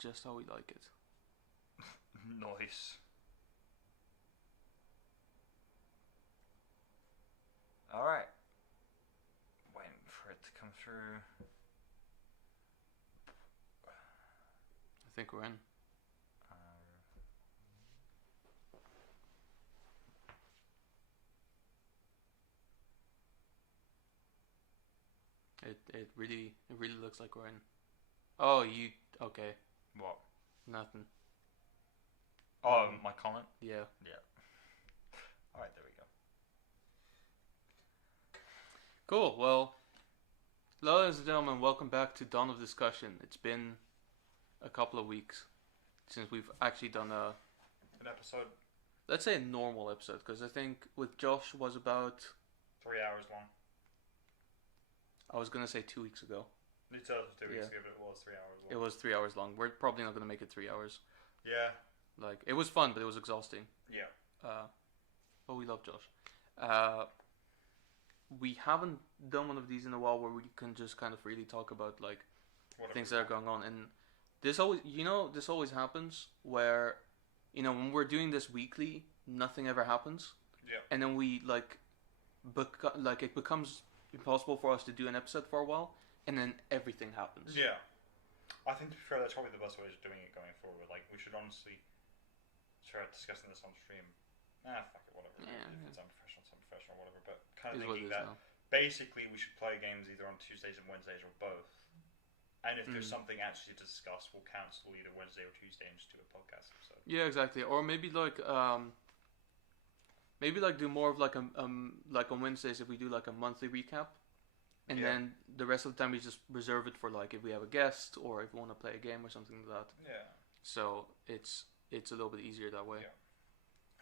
just how we like it. Nice. Alright. Waiting for it to come through. I think we're in. It really looks like we're in. Oh, you okay? What? Nothing. Oh, my comment? Yeah. Alright, there we go. Cool. Well, ladies and gentlemen, welcome back to Dawn of Discussion. It's been a couple of weeks since we've actually done an episode. Let's say a normal episode, because I think with Josh was about 3 hours long. I was gonna say 2 weeks ago. You said it was 2 weeks ago, but it was 3 hours long. It was 3 hours long. We're probably not gonna make it 3 hours. Yeah. Like, it was fun, but it was exhausting. Yeah. But we love Josh. We haven't done one of these in a while where we can just kind of really talk about like things that are going on, and this always happens where, when we're doing this weekly, nothing ever happens. Yeah. And then we it becomes impossible for us to do an episode for a while, and then everything happens. Yeah. I think, to be fair, that's probably the best way of doing it going forward. Like, we should honestly start discussing this on stream. Fuck it, whatever. Yeah, if it's unprofessional, whatever. But kind of Is what thinking it is that now. basically we should play games either on Tuesdays and Wednesdays or both. And if there's something actually to discuss, we'll cancel either Wednesday or Tuesday and just do a podcast episode. Yeah, exactly. Or maybe do more of like on Wednesdays if we do like a monthly recap, and then the rest of the time we just reserve it for like if we have a guest or if we want to play a game or something like that. Yeah. So it's a little bit easier that way. Yeah.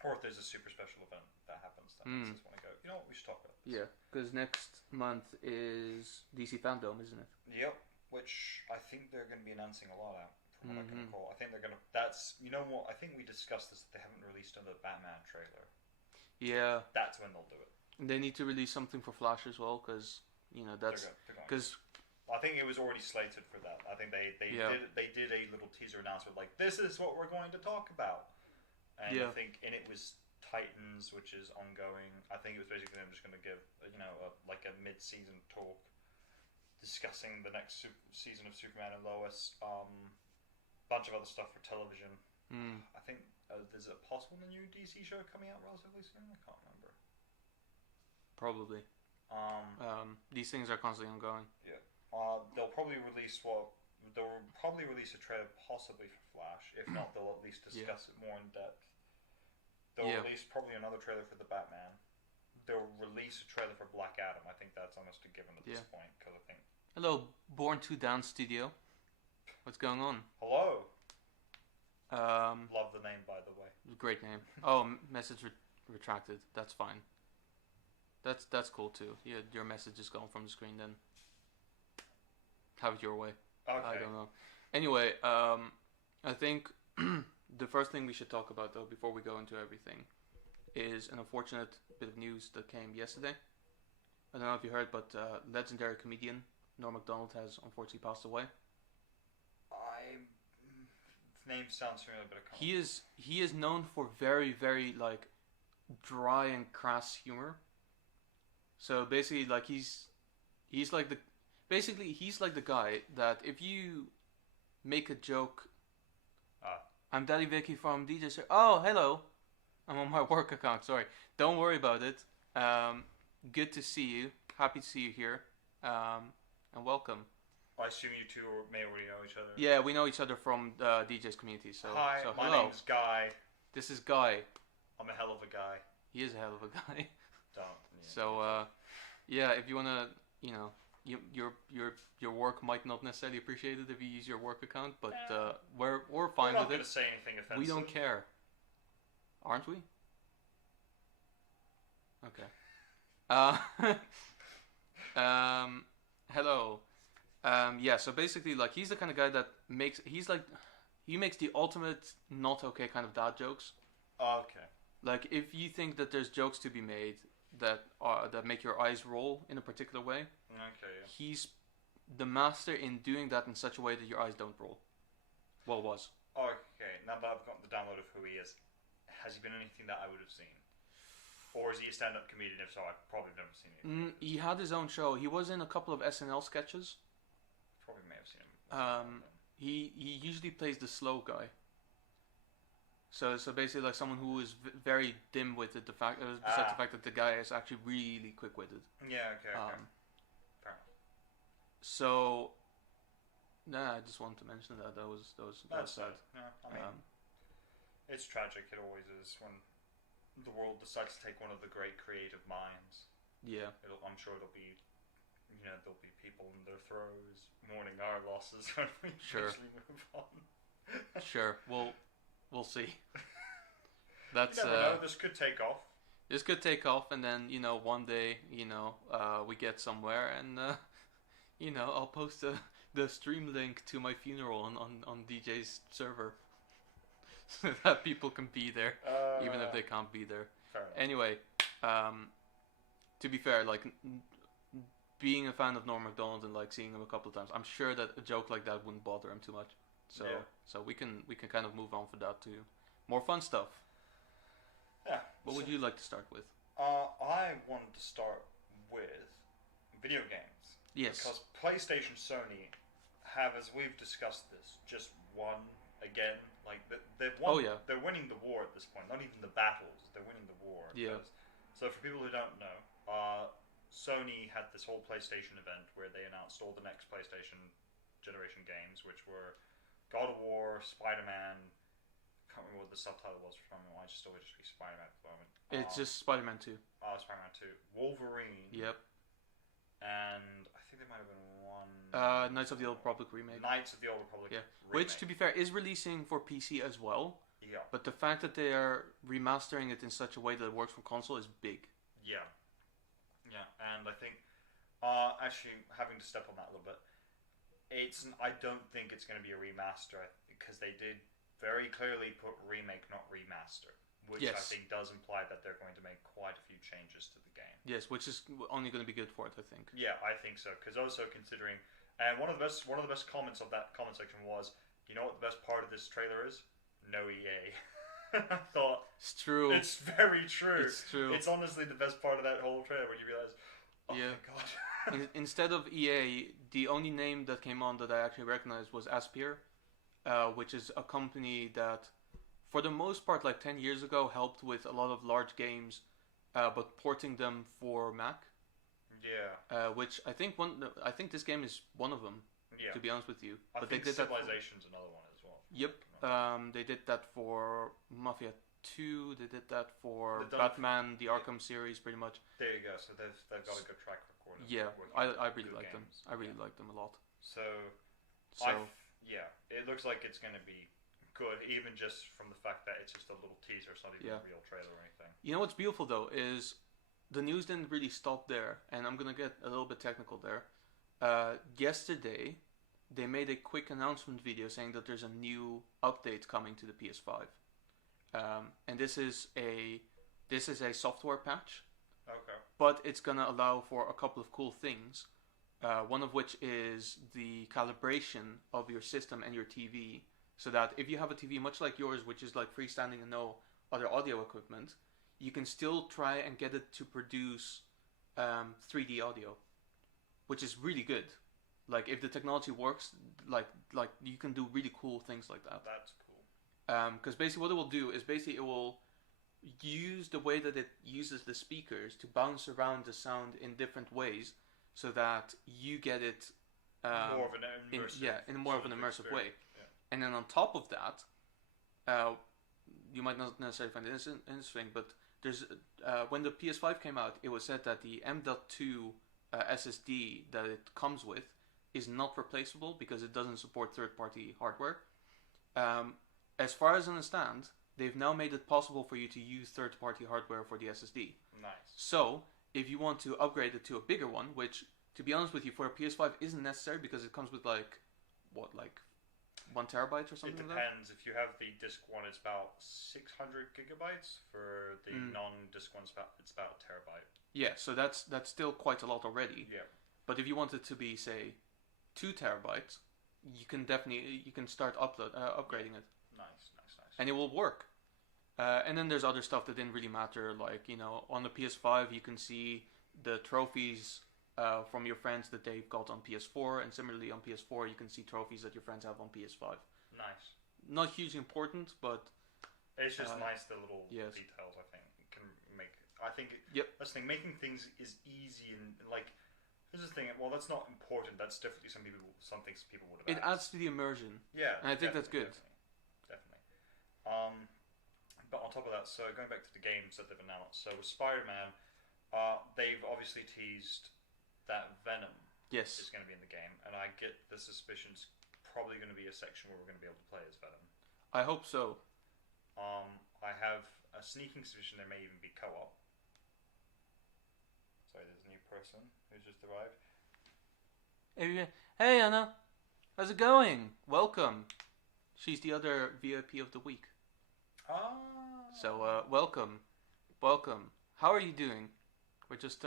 Or if there's a super special event that happens that makes us want to go, you know what, we should talk about this. Yeah, because next month is DC Fandom, isn't it? Yep. Which I think they're going to be announcing a lot out. From what I can recall, I think they're going to. That's, you know what? I think we discussed this. They haven't released another Batman trailer. Yeah. That's when they'll do it. And they need to release something for Flash as well, because that's because. I think it was already slated for that. I think they did a little teaser announcement like, this is what we're going to talk about. And I think, and it was Titans, which is ongoing. I think it was basically them just going to give a mid-season talk discussing the next season of Superman and Lois. Bunch of other stuff for television. I think there's a possible new DC show coming out relatively soon. I can't remember. Probably. These things are constantly ongoing. Yeah. They'll probably release a trailer possibly for Flash. If not, they'll at least discuss it more in depth. They'll release probably another trailer for the Batman. They'll release a trailer for Black Adam. I think that's almost a given at this point, because I think. Hello, Born to Down Studio. What's going on? Hello. Love the name, by the way. Great name. Oh, message retracted. That's fine. That's cool too. Yeah, your message is gone from the screen. Then have it your way. Okay. I don't know. Anyway, I think the first thing we should talk about, though, before we go into everything, is an unfortunate bit of news that came yesterday. I don't know if you heard, but legendary comedian Norm Macdonald has unfortunately passed away. Name sounds familiar, but I can't. He is known for very, very like dry and crass humor. So basically, like he's like the guy that if you make a joke, I'm Daddy Vicky from DJ. Oh, hello, I'm on my work account. Sorry, don't worry about it. Good to see you. Happy to see you here. And welcome. I assume you two may already know each other. Yeah, we know each other from the DJ's community. So hi, so, my name's Guy. This is Guy. I'm a hell of a guy. He is a hell of a guy. Don't. Yeah. So if you wanna, your work might not necessarily appreciate it if you use your work account, but we're fine with it. We're not going to say anything offensive. We don't care, aren't we? Okay. Hello. So basically, like, he's the kind of guy that makes the ultimate not okay kind of dad jokes. Okay. Like, if you think that there's jokes to be made that make your eyes roll in a particular way, okay, yeah. He's the master in doing that in such a way that your eyes don't roll. Well, was. Okay, now that I've got the download of who he is, has he been anything that I would have seen? Or is he a stand-up comedian? If so, I've probably never seen it. He had his own show. He was in a couple of SNL sketches. Probably may have seen him. He usually plays the slow guy. So basically, like someone who is very dim-witted. Besides the fact that the guy is actually really quick-witted. Yeah. Okay. Fair enough. So, I just wanted to mention that. That was sad. Yeah, I mean, it's tragic. It always is when the world decides to take one of the great creative minds. Yeah. I'm sure there'll be people in their throes mourning our losses when we usually move on. Sure. We'll see. That's you never know. This could take off. This could take off, and then one day we get somewhere, and I'll post the stream link to my funeral on DJ's server, so that people can be there, even if they can't be there. Anyway, to be fair, like being a fan of Norm Macdonald and like seeing him a couple of times, I'm sure that a joke like that wouldn't bother him too much. So we can kind of move on for that to more fun stuff. Yeah. What would you like to start with? I wanted to start with video games. Yes. Because PlayStation, Sony have, as we've discussed this, just won again. Like they've won. Oh yeah. They're winning the war at this point. Not even the battles. They're winning the war. Yeah. So for people who don't know, Sony had this whole PlayStation event where they announced all the next PlayStation generation games, which were God of War, Spider-Man. Can't remember what the subtitle was for Spider-Man. I just always just be Spider-Man at the moment. It's just Spider-Man 2. Spider-Man 2. Wolverine. Yep. And I think there might have been one. Knights of the Old Republic remake. Knights of the Old Republic. Yeah. Remake. Which, to be fair, is releasing for PC as well. Yeah. But the fact that they are remastering it in such a way that it works for console is big. Yeah. Yeah, and I think actually having to step on that a little bit. I don't think it's going to be a remaster because they did very clearly put remake, not remaster, which I think does imply that they're going to make quite a few changes to the game. Yes, which is only going to be good for it, I think. Yeah, I think so. Because also considering, and one of the best comments of that comment section was, you know what the best part of this trailer is? No EA. I thought it's true. It's very true. It's true. It's honestly the best part of that whole trailer when you realize, oh my god. Instead of EA, the only name that came on that I actually recognized was Aspyr, which is a company that, for the most part, like 10 years ago, helped with a lot of large games, but porting them for Mac. Yeah. Which I think this game is one of them. Yeah. To be honest with you, I think they did Civilization's another one as well. Yep. They did that for Mafia 2. They did that for Batman, the Arkham series, pretty much. There you go. So they've got a good track record. Yeah, I really like them. I really like them a lot. So it looks like it's going to be good, even just from the fact that it's just a little teaser. It's not even a real trailer or anything. You know what's beautiful though is the news didn't really stop there, and I'm gonna get a little bit technical there. Yesterday, they made a quick announcement video saying that there's a new update coming to the PS5, and this is a software patch. Okay. But it's gonna allow for a couple of cool things. One of which is the calibration of your system and your TV, so that if you have a TV much like yours, which is like freestanding and no other audio equipment, you can still try and get it to produce 3D audio, which is really good. Like if the technology works, like you can do really cool things like that. That's cool. Because basically what it will do is it will use the way that it uses the speakers to bounce around the sound in different ways, so that you get it more of an immersive in more of an immersive way. Yeah. And then on top of that, you might not necessarily find it interesting, but there's when the PS5 came out, it was said that the M.2 SSD that it comes with is not replaceable because it doesn't support third-party hardware. As far as I understand, they've now made it possible for you to use third-party hardware for the SSD. Nice. So, if you want to upgrade it to a bigger one, which, to be honest with you, for a PS5 isn't necessary because it comes with like 1 terabyte or something like that? It depends. If you have the disc one, it's about 600 gigabytes. For the non-disc one, it's about a terabyte. Yeah, so that's still quite a lot already. Yeah. But if you want it to be, say, 2 terabytes, you can start upgrading it. Nice. And it will work. And then there's other stuff that didn't really matter, like, on the PS5 you can see the trophies from your friends that they've got on PS4, and similarly on PS4 you can see trophies that your friends have on PS5. Nice. Not hugely important, but it's just nice, the little yes. details. I think can make. I think yep. That's the thing. Making things is easy, and like, here's the thing. Well, that's not important. That's definitely some things people would have. It adds to the immersion. Yeah, and I think that's good. Definitely. But on top of that, so going back to the games that they've announced, so with Spider-Man, they've obviously teased that Venom yes. is going to be in the game, and I get the suspicions probably going to be a section where we're going to be able to play as Venom. I hope so. I have a sneaking suspicion there may even be co-op. Sorry, there's a new person who's just arrived. Hey Anna, how's it going? Welcome. She's the other VIP of the week. So welcome. How are you doing? We're just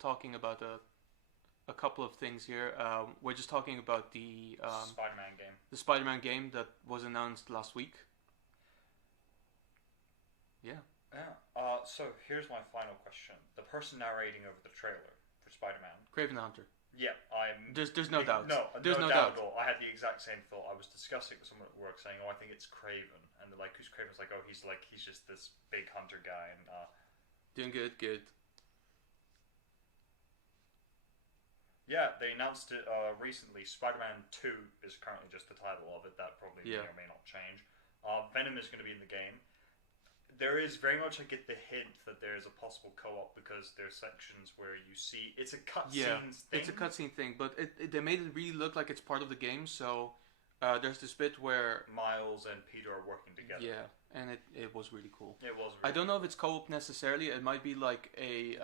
talking about a couple of things here. We're just talking about the Spider-Man game. The Spider-Man game that was announced last week. Yeah. So here's my final question: the person narrating over the trailer for Spider-Man, Kraven the Hunter. Yeah, There's no doubt. There's no doubt at all. I had the exact same thought. I was discussing it with someone at work, saying, "Oh, I think it's Kraven," and they're like, "Who's Kraven?" I was like, "Oh, he's just this big hunter guy." And doing good. Yeah, they announced it recently. Spider-Man 2 is currently just the title of it. That probably may or may not change. Venom is going to be in the game. There is very much, I get the hint that there is a possible co-op because there's sections where you see it's a cutscene thing. It's a cutscene thing, but they made it really look like it's part of the game. So there's this bit where Miles and Peter are working together. Yeah, and it was really cool. It was. I don't know if it's co-op necessarily. It might be like a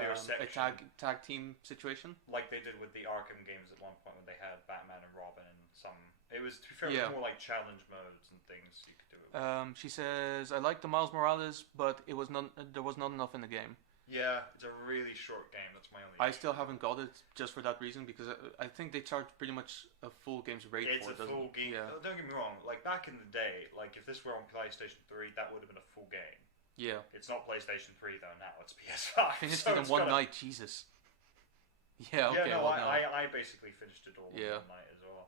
tag team situation, like they did with the Arkham games at one point when they had Batman and Robin and some. It was, to be fair, it was more like challenge modes and things you could do it with. She says, I like the Miles Morales, but there was not enough in the game. Yeah, it's a really short game. That's my only I still haven't got it just for that reason, because I think they charge pretty much a full game's rate for it. It's a full game. Yeah. Don't get me wrong. Like, back in the day, like, if this were on PlayStation 3, that would have been a full game. Yeah. It's not PlayStation 3, though, now. It's PS5. Finished it in one night, Jesus. Yeah, okay. Yeah, no, I basically finished it all in one night as well.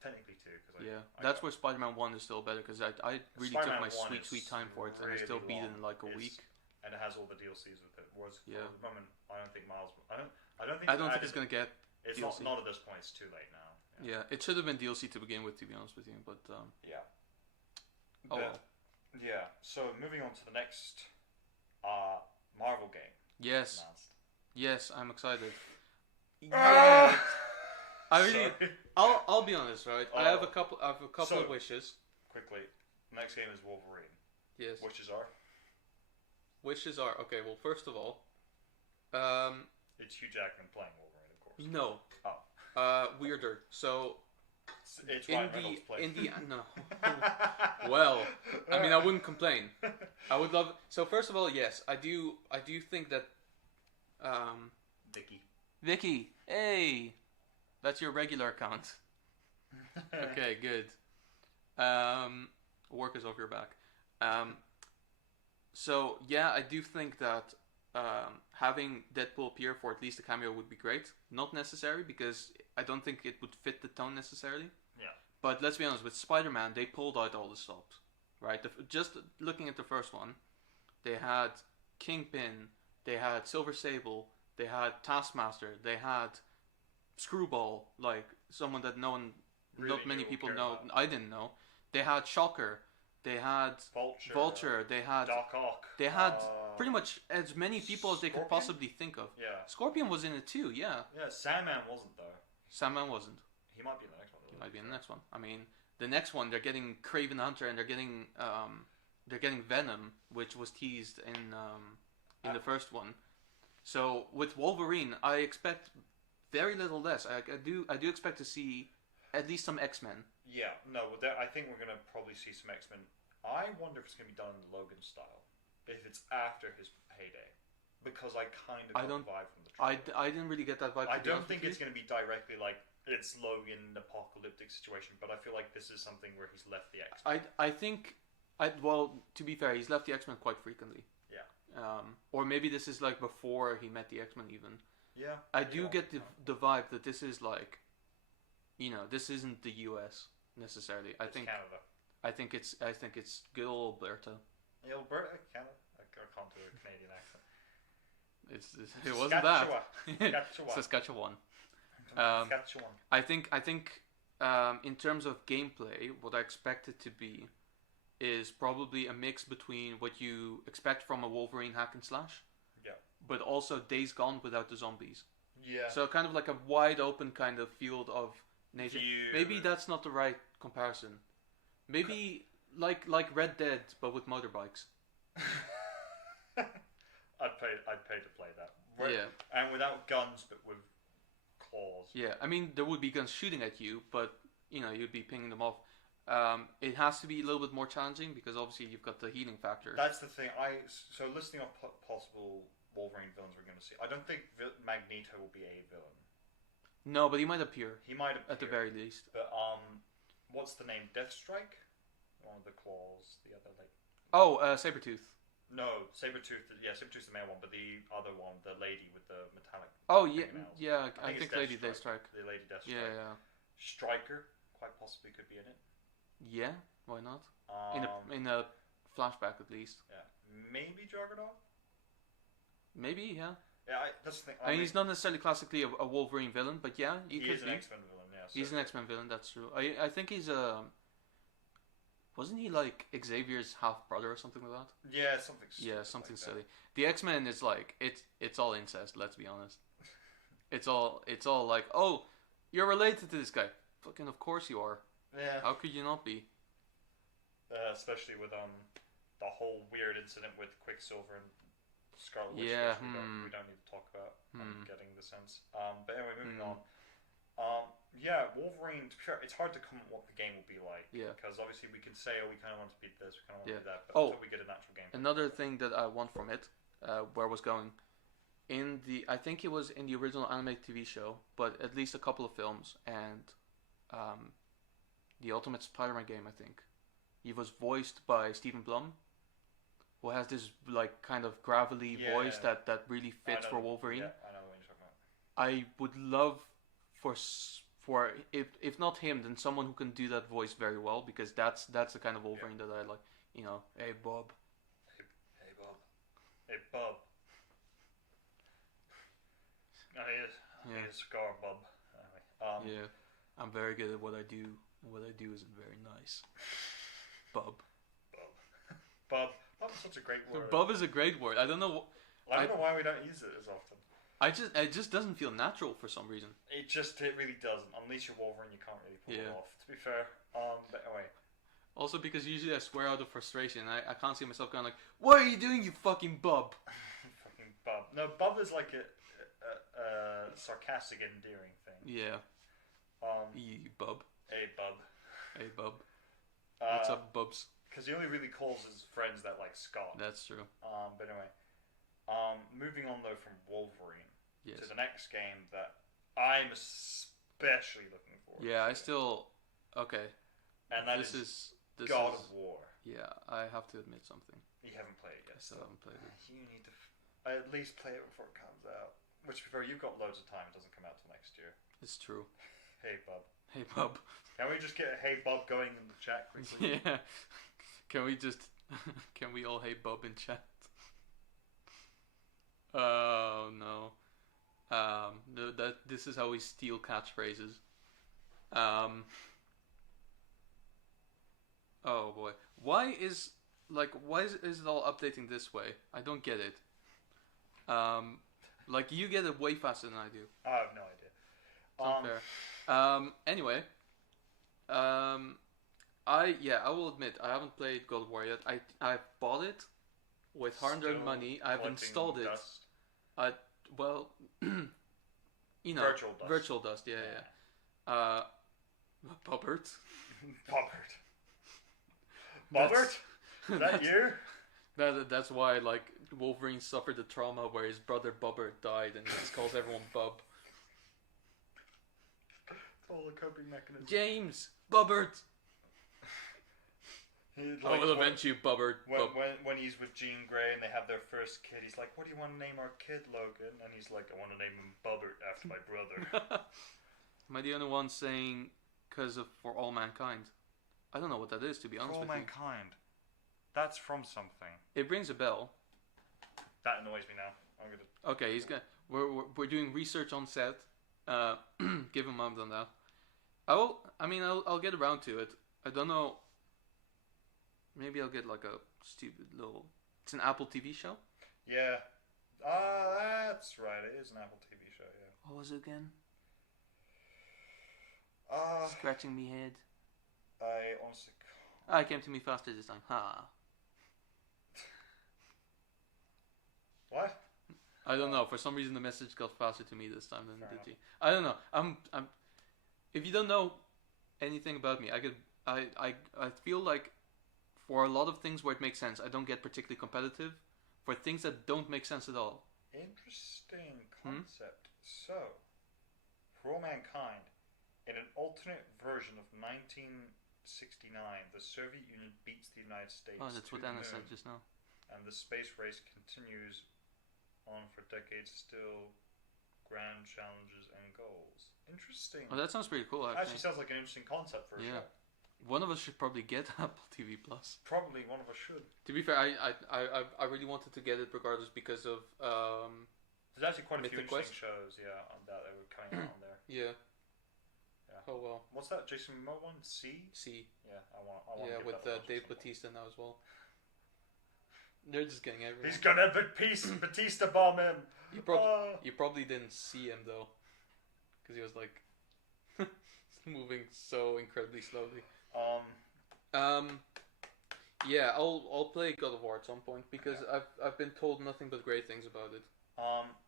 Technically two, because that's where Spider-Man 1 is still better, because I really took my sweet time for it, and I still beat it in like a week. And it has all the DLCs with it. Whereas for the moment, I don't think Miles. I don't think it's gonna get. It's DLC. not at this point. It's too late now. Yeah, it should have been DLC to begin with, to be honest with you. But yeah. Oh well. Yeah. So moving on to the next Marvel game. Yes. Yes, I'm excited. Yeah. I really. I'll be honest, right? I have a couple of wishes. Quickly, next game is Wolverine. Yes. Wishes are okay. Well, first of all, it's Hugh Jackman playing Wolverine, of course. No. Weirder. So it's Ryan Reynolds playing. No. Well, I mean, I wouldn't complain. I would love. So first of all, yes, I do think that. Vicky, hey, that's your regular account. Okay, good. Work is off your back. So yeah, I do think that having Deadpool appear for at least a cameo would be great. Not necessary, because I don't think it would fit the tone necessarily. Yeah. But let's be honest, with Spider-Man, they pulled out all the stops, right? Just looking at the first one, they had Kingpin, they had Silver Sable, they had Taskmaster, they had Screwball, like someone that not many people know. I didn't know. They had Shocker. They had Vulture. They had Doc Ock. They had pretty much as many people as they could possibly think of. Yeah. Scorpion was in it too. Yeah. Yeah. Sandman wasn't though. Sandman wasn't. He might be in the next one. He might be in the next one. I mean, the next one they're getting Kraven the Hunter, and they're getting Venom, which was teased in the first one. So with Wolverine, I expect very little less. I do expect to see at least some X-Men. Yeah, no, I think we're going to probably see some X-Men. I wonder if it's going to be done in the Logan style. If it's after his heyday. Because I kind of got the vibe from the trailer. I didn't really get that vibe. I don't think it's going to be directly like, it's Logan apocalyptic situation, but I feel like this is something where he's left the X-Men. I think, well, to be fair, he's left the X-Men quite frequently. Yeah. Or maybe this is like before he met the X-Men even. Yeah. I do get the vibe that this is like, this isn't the US necessarily. It's Canada. I think it's good old Alberta. Yeah, Alberta, Canada. I can't do a Canadian accent. It wasn't that. Saskatchewan. Saskatchewan. Saskatchewan. I think in terms of gameplay, what I expect it to be is probably a mix between what you expect from a Wolverine hack and slash, but also Days Gone without the zombies. Yeah. So kind of like a wide open kind of field of nature. Maybe that's not the right comparison. Maybe like Red Dead, but with motorbikes. I'd pay to play that. Yeah. And without guns, but with claws. Yeah, I mean there would be guns shooting at you, but you'd be pinging them off. It has to be a little bit more challenging because obviously you've got the healing factor. That's the thing. So listing off possible Wolverine villains we're going to see. I don't think Magneto will be a villain. No, but he might appear. He might appear at the very least. But what's the name? Deathstrike. One of the claws. The other like. Oh, Sabretooth. No, Sabretooth. Yeah, Sabretooth's the male one, but the other one, the lady with the metallic. Oh yeah, I think Lady Deathstrike. The Lady Deathstrike. Yeah. Striker quite possibly could be in it. Yeah, why not? In a flashback at least. Yeah, maybe Juggernaut. Maybe, yeah. Yeah, that's the thing. I mean, he's not necessarily classically a Wolverine villain, but yeah, he could is be. An X-Men villain. Yeah, so he's an X-Men villain. That's true. I think he's wasn't he like Xavier's half brother or something like that? Yeah, something. Yeah, something like silly. The X-Men is like it's all incest. Let's be honest. It's all like, oh, you're related to this guy. Fucking, of course you are. Yeah. How could you not be? Especially with the whole weird incident with Quicksilver and Scarlet Witch. Yeah. We don't need to talk about. I'm getting the sense. But anyway, moving on. Yeah, Wolverine. It's hard to comment what the game will be like. Yeah. Because obviously we can say, we kind of want to beat this, we kind of want to beat that, but until we get an actual game. Another thing that I want from it, where I was going, I think it was in the original animated TV show, but at least a couple of films and, the Ultimate Spider-Man game, I think, he was voiced by Stephen Blum, who has this like kind of gravelly voice that really fits for Wolverine. Yeah, I know what you're talking about. I would love for if not him, then someone who can do that voice very well, because that's the kind of Wolverine that I like. Hey Bob. Hey Bob. Hey Bob. He is Scar Bob. Anyway, yeah, I'm very good at what I do. And what I do isn't very nice. Bob. Bob. Bob's such a great word. Bob is a great word. I don't know. I don't know why we don't use it as often. It just doesn't feel natural for some reason. It really doesn't. Unless you're Wolverine, you can't really pull it off. To be fair. But anyway. Also, because usually I swear out of frustration. I can't see myself going like, "What are you doing, you fucking Bob?" Fucking Bob. No, Bob is like a sarcastic, endearing thing. Yeah. You Bub. Hey Bub. Hey Bub. What's up, Bubs? Because he only really calls his friends that like Scott. That's true. But anyway. Moving on though from Wolverine to the next game that I'm especially looking forward to. Yeah, I still... Okay. And that is God of War. Yeah, I have to admit something. You haven't played it yet. I still haven't played it. You need to at least play it before it comes out. Which, before you've got loads of time, it doesn't come out till next year. It's true. Hey Bub. Hey Bub. Can we just get a Hey Bub going in the chat quickly? Yeah. Can we all Hey Bub in chat? Oh no. This is how we steal catchphrases. Oh boy. Why is it all updating this way? I don't get it. Like you get it way faster than I do. I have no idea. It's unfair. Anyway. I will admit I haven't played God of War yet. I've bought it with hard-earned money. I've installed it. Virtual dust. Yeah. Bobbert. Bobbert? Is that you? That's why like Wolverine suffered the trauma where his brother Bobbert died, and he just calls everyone Bub. all the coping mechanisms. James! Bubbard! I will avenge you, Bubbard. When he's with Jean Grey and they have their first kid, he's like, what do you want to name our kid, Logan? And he's like, I want to name him Bubbard after my brother. Am I the only one saying because of For All Mankind? I don't know what that is, to be honest with you. For All Mankind. That's from something. It rings a bell. That annoys me now. I'm gonna. Okay, he's gonna. We're doing research on set. Give him a moment on that. I'll get around to it. I don't know. Maybe I'll get like a stupid little. It's an Apple TV show. Yeah. That's right. It is an Apple TV show. Yeah. What was it again? Scratching me head. I honestly. It came to me faster this time. Ha. What? I don't know. For some reason, the message got faster to me this time than it did to you. I don't know. I'm. If you don't know anything about me, I feel like for a lot of things where it makes sense, I don't get particularly competitive. For things that don't make sense at all. Interesting concept. So, For All Mankind, in an alternate version of 1969, the Soviet Union beats the United States. Oh, that's what Anna said just now. And the space race continues on for decades still. Grand challenges and goals. Interesting. Oh, that sounds pretty cool, actually. Sounds like an interesting concept for a show. One of us should probably get Apple TV Plus. Probably one of us should. To be fair, I really wanted to get it regardless because of there's actually quite a few interesting Quest. shows, on that were coming out on there. Yeah. Yeah. Oh well. What's that Jason Momoa one? C. Yeah, I want. Yeah, with Dave Bautista now as well. They're just getting everything. He's gonna Batista bomb him. You probably didn't see him though, because he was like moving so incredibly slowly. Yeah, I'll play God of War at some point because I've been told nothing but great things about it.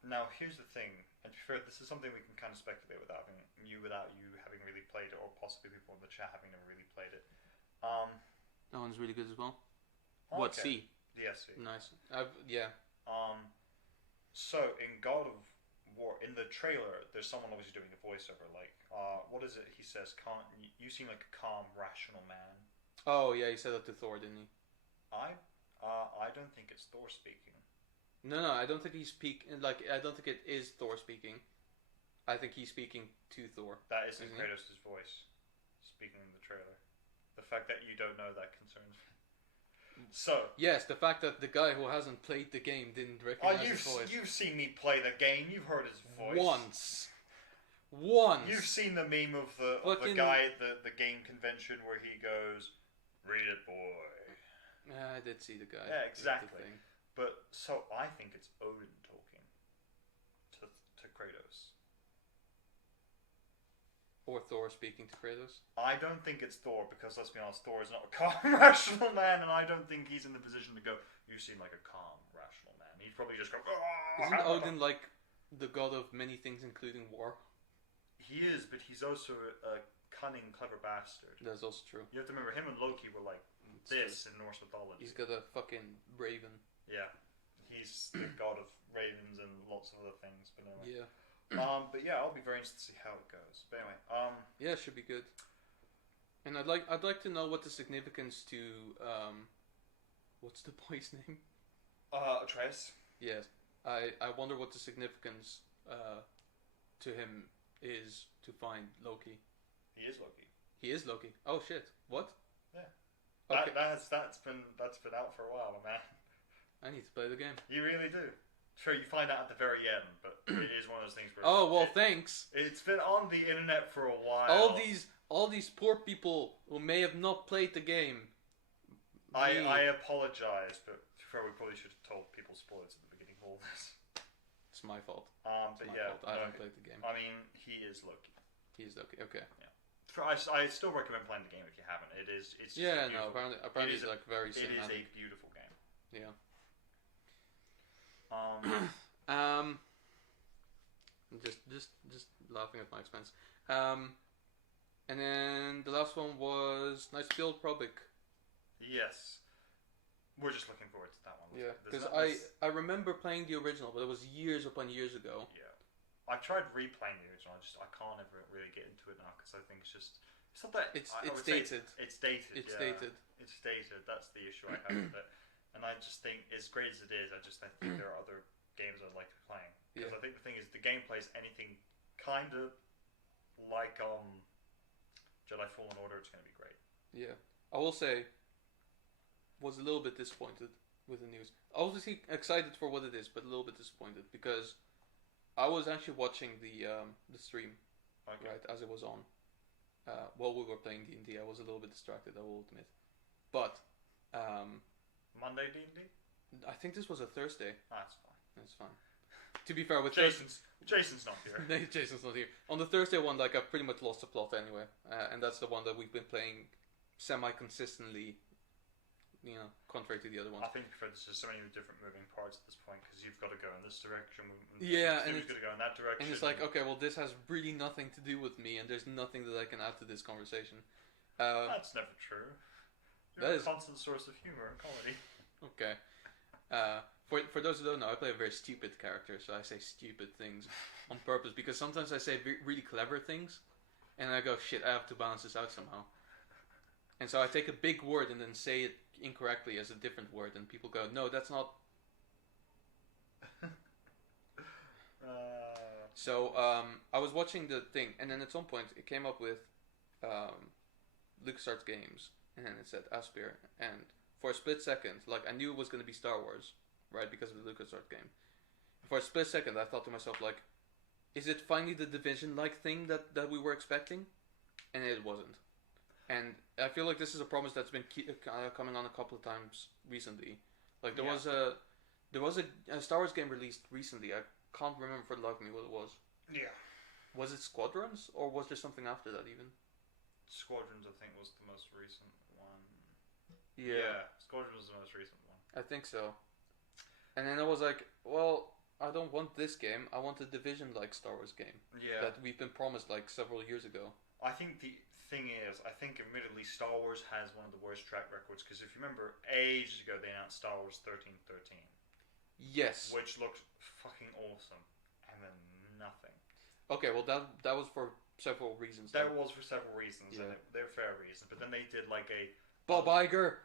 Now here's the thing, and to be fair, this is something we can kind of speculate without you having really played it, or possibly people in the chat having never really played it. That one's really good as well. What, C? Yes, C. Nice. Yeah. So in God of War, in the trailer, there's someone obviously doing a voiceover. Like, what is it? He says, "You seem like a calm, rational man." Oh yeah, he said that to Thor, didn't he? I don't think it's Thor speaking. No, I don't think he's speaking. Like, I don't think it is Thor speaking. I think he's speaking to Thor. That isn't Kratos' voice speaking in the trailer. The fact that you don't know that concerns me. So yes, the fact that the guy who hasn't played the game didn't recognize his voice. You've seen me play the game. You've heard his voice once. You've seen the meme of the guy at the game convention where he goes, "Read it, boy." I did see the guy. Yeah, exactly. But so I think it's Odin talking to Kratos. Or Thor speaking to Kratos? I don't think it's Thor, because let's be honest, Thor is not a calm, rational man, and I don't think he's in the position to go, "You seem like a calm, rational man." He'd probably just go, "Oh." Isn't Odin like the god of many things, including war? He is, but he's also a cunning, clever bastard. That's also true. You have to remember, him and Loki were like this in Norse mythology. He's got a fucking raven. Yeah. He's the god of ravens and lots of other things, but anyway. Yeah. But yeah, I'll be very interested to see how it goes. But anyway, yeah, it should be good. And I'd like to know what the significance to what's the boy's name? Atreus. Yes. I wonder what the significance to him is to find Loki. He is Loki. He is Loki. Oh shit! What? Yeah. Okay. That's been out for a while, man. I need to play the game. You really do. Sure, you find out at the very end, but it is one of those things where... Oh, well, thanks. It's been on the internet for a while. All these poor people who may have not played the game. I apologize, but we probably should have told people spoilers at the beginning of all this. It's my fault. It's my fault. I haven't played the game. I mean, he is Loki. He is Loki, okay. Yeah. I still recommend playing the game if you haven't. It's just apparently it's like very cinematic. It is a beautiful game. Yeah. Just laughing at my expense. And then the last one was Nice Field Probic. Yes. We're just looking forward to that one. Yeah, because I remember playing the original, but it was years upon years ago. Yeah. I've tried replaying the original. I can't ever really get into it now because I think it's not that it's dated. It's dated. It's yeah. dated. It's dated. That's the issue I have with it. And I just think, as great as it is, I think there are other games I'd like to play. Because I think the thing is, the gameplay is anything kind of like Jedi Fallen Order. It's going to be great. Yeah, I will say, was a little bit disappointed with the news. Obviously excited for what it is, but a little bit disappointed because I was actually watching the stream, right, as it was on. While we were playing D&D, I was a little bit distracted, I will admit. But Monday D&D? I think this was a Thursday. That's fine. That's fine. To be fair, with Jason's not here. Jason's not here. On the Thursday one, like I've pretty much lost the plot anyway, and that's the one that we've been playing semi-consistently. You know, contrary to the other ones. I think there's just so many different moving parts at this point because you've got to go in this direction. And he's going to go in that direction. And it's like, okay, well, this has really nothing to do with me, and there's nothing that I can add to this conversation. That's never true. You're a constant source of humor and comedy. Okay. For those who don't know, I play a very stupid character, so I say stupid things on purpose because sometimes I say really clever things, and I go, shit, I have to balance this out somehow. And so I take a big word and then say it incorrectly as a different word, and people go, no, that's not. So I was watching the thing, and then at some point it came up with LucasArts Games, and then it said Aspyr, and for a split second, like I knew it was going to be Star Wars, right, because of the LucasArts game. For a split second, I thought to myself, like, is it finally the Division-like thing that we were expecting? And it wasn't. And I feel like this is a promise that's been coming on a couple of times recently. Like there was a Star Wars game released recently. I can't remember for the life of me what it was. Yeah. Was it Squadrons or was there something after that even? Squadrons, I think, was the most recent one. Yeah, Squadrons was the most recent one. I think so. And then I was like, well, I don't want this game. I want a Division-like Star Wars game. Yeah. That we've been promised like several years ago. I think the thing is, admittedly, Star Wars has one of the worst track records because if you remember, ages ago they announced Star Wars 1313. Yes. Which looked fucking awesome, and then nothing. Okay, well that was for several reasons. That was for several reasons, and they're fair reasons. But then they did like a Bob Iger.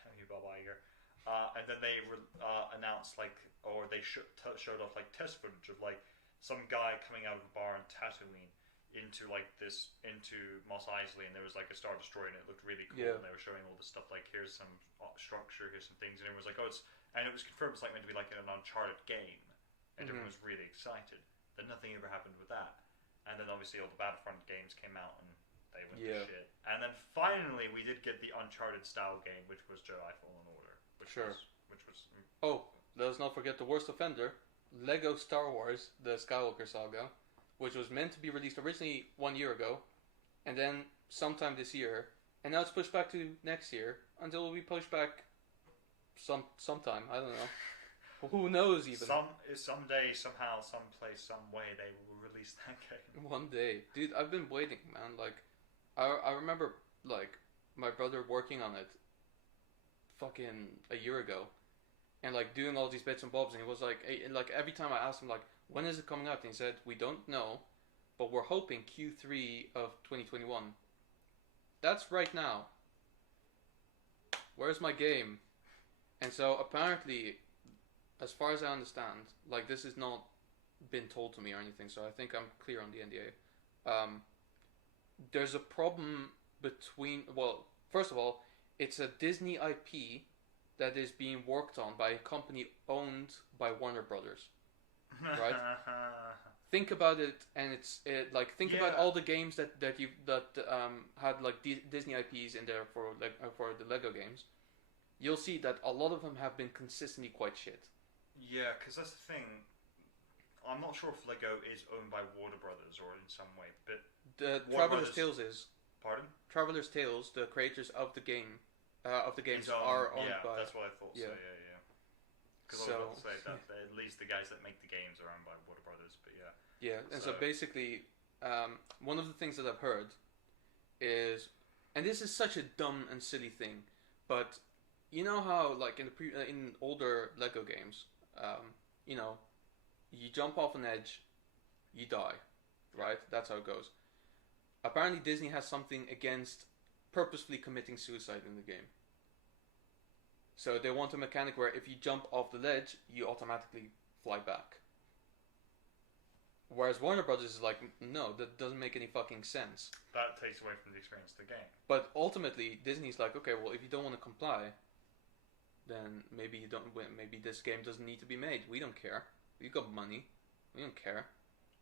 Thank you, Bob Iger. And then they announced or they showed off like test footage of like some guy coming out of a bar in Tatooine into Mos Eisley, and there was like a Star Destroyer, and it looked really cool. And they were showing all this stuff like, here's some structure, here's some things, and everyone was like, and it was confirmed it's like meant to be like an Uncharted game, and everyone was really excited. Then nothing ever happened with that, and then obviously all the Battlefront games came out, and they went to shit. And then finally we did get the Uncharted style game, which was Jedi Fallen Order, which was. Oh, let us not forget the worst offender, Lego Star Wars: The Skywalker Saga, which was meant to be released originally 1 year ago, and then sometime this year, and now it's pushed back to next year until it'll be pushed back sometime. I don't know. Who knows even? Someday, somehow, someplace, some way, they will release that game. One day, dude. I've been waiting, man. Like, I remember like my brother working on it, fucking a year ago, and like doing all these bits and bobs, and he was like every time I asked him like, when is it coming out? And he said, we don't know, but we're hoping Q3 of 2021. That's right now. Where's my game? And so apparently, as far as I understand, like this has not been told to me or anything, so I think I'm clear on the NDA. There's a problem between, well, first of all, it's a Disney IP that is being worked on by a company owned by Warner Brothers. Right? Think about it, and think about all the games that had like Disney IPs in there for the Lego games. You'll see that a lot of them have been consistently quite shit. Yeah, because that's the thing. I'm not sure if Lego is owned by Warner Brothers or in some way, but the Traveler's Tales is. Pardon? Traveler's Tales, the creators of the games are owned by. Yeah, that's what I thought. Yeah. Because I was about to say that at least the guys that make the games are owned by Warner Brothers, but yeah. Yeah, and so basically, one of the things that I've heard is, and this is such a dumb and silly thing, but you know how like in older Lego games, you jump off an edge, you die, right? That's how it goes. Apparently Disney has something against purposefully committing suicide in the game. So they want a mechanic where if you jump off the ledge, you automatically fly back. Whereas Warner Brothers is like, no, that doesn't make any fucking sense. That takes away from the experience of the game. But ultimately, Disney's like, okay, well, if you don't want to comply, then maybe you don't. Maybe this game doesn't need to be made. We don't care. We got money. We don't care.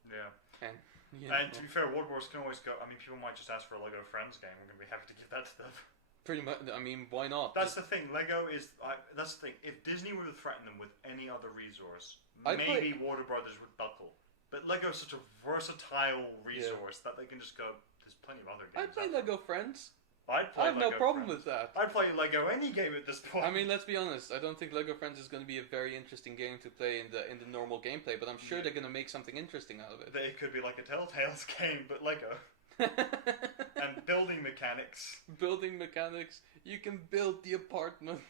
Yeah. And to be fair, Warner Bros. Can always go. I mean, people might just ask for a Lego Friends game. We're gonna be happy to give that to them. Pretty much. I mean, why not? That's the thing. Lego is. That's the thing. If Disney were to threaten them with any other resource, maybe Warner Brothers would buckle. But Lego is such a versatile resource that they can just go. There's plenty of other games. I'd play Lego Friends. I have no problem with that. I'd play Lego any game at this point. I mean, let's be honest. I don't think Lego Friends is going to be a very interesting game to play in the normal gameplay, but I'm sure they're going to make something interesting out of it. It could be like a Telltale's game, but Lego. And building mechanics. Building mechanics. You can build the apartment.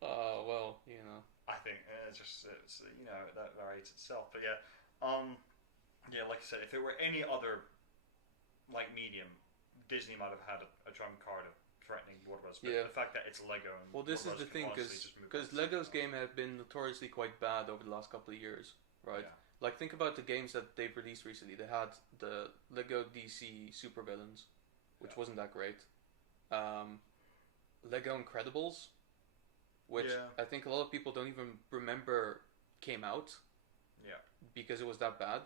Well, you know. I think it's you know, that narrates itself. But yeah, like I said, if it were any other like medium, Disney might have had a trump card of threatening Warner Bros. But the fact that it's Lego and this is the thing, because Lego's game have been notoriously quite bad over the last couple of years, right? Yeah. Like, think about the games that they've released recently. They had the Lego DC Supervillains, which wasn't that great. Lego Incredibles, which I think a lot of people don't even remember came out. Yeah. Because it was that bad.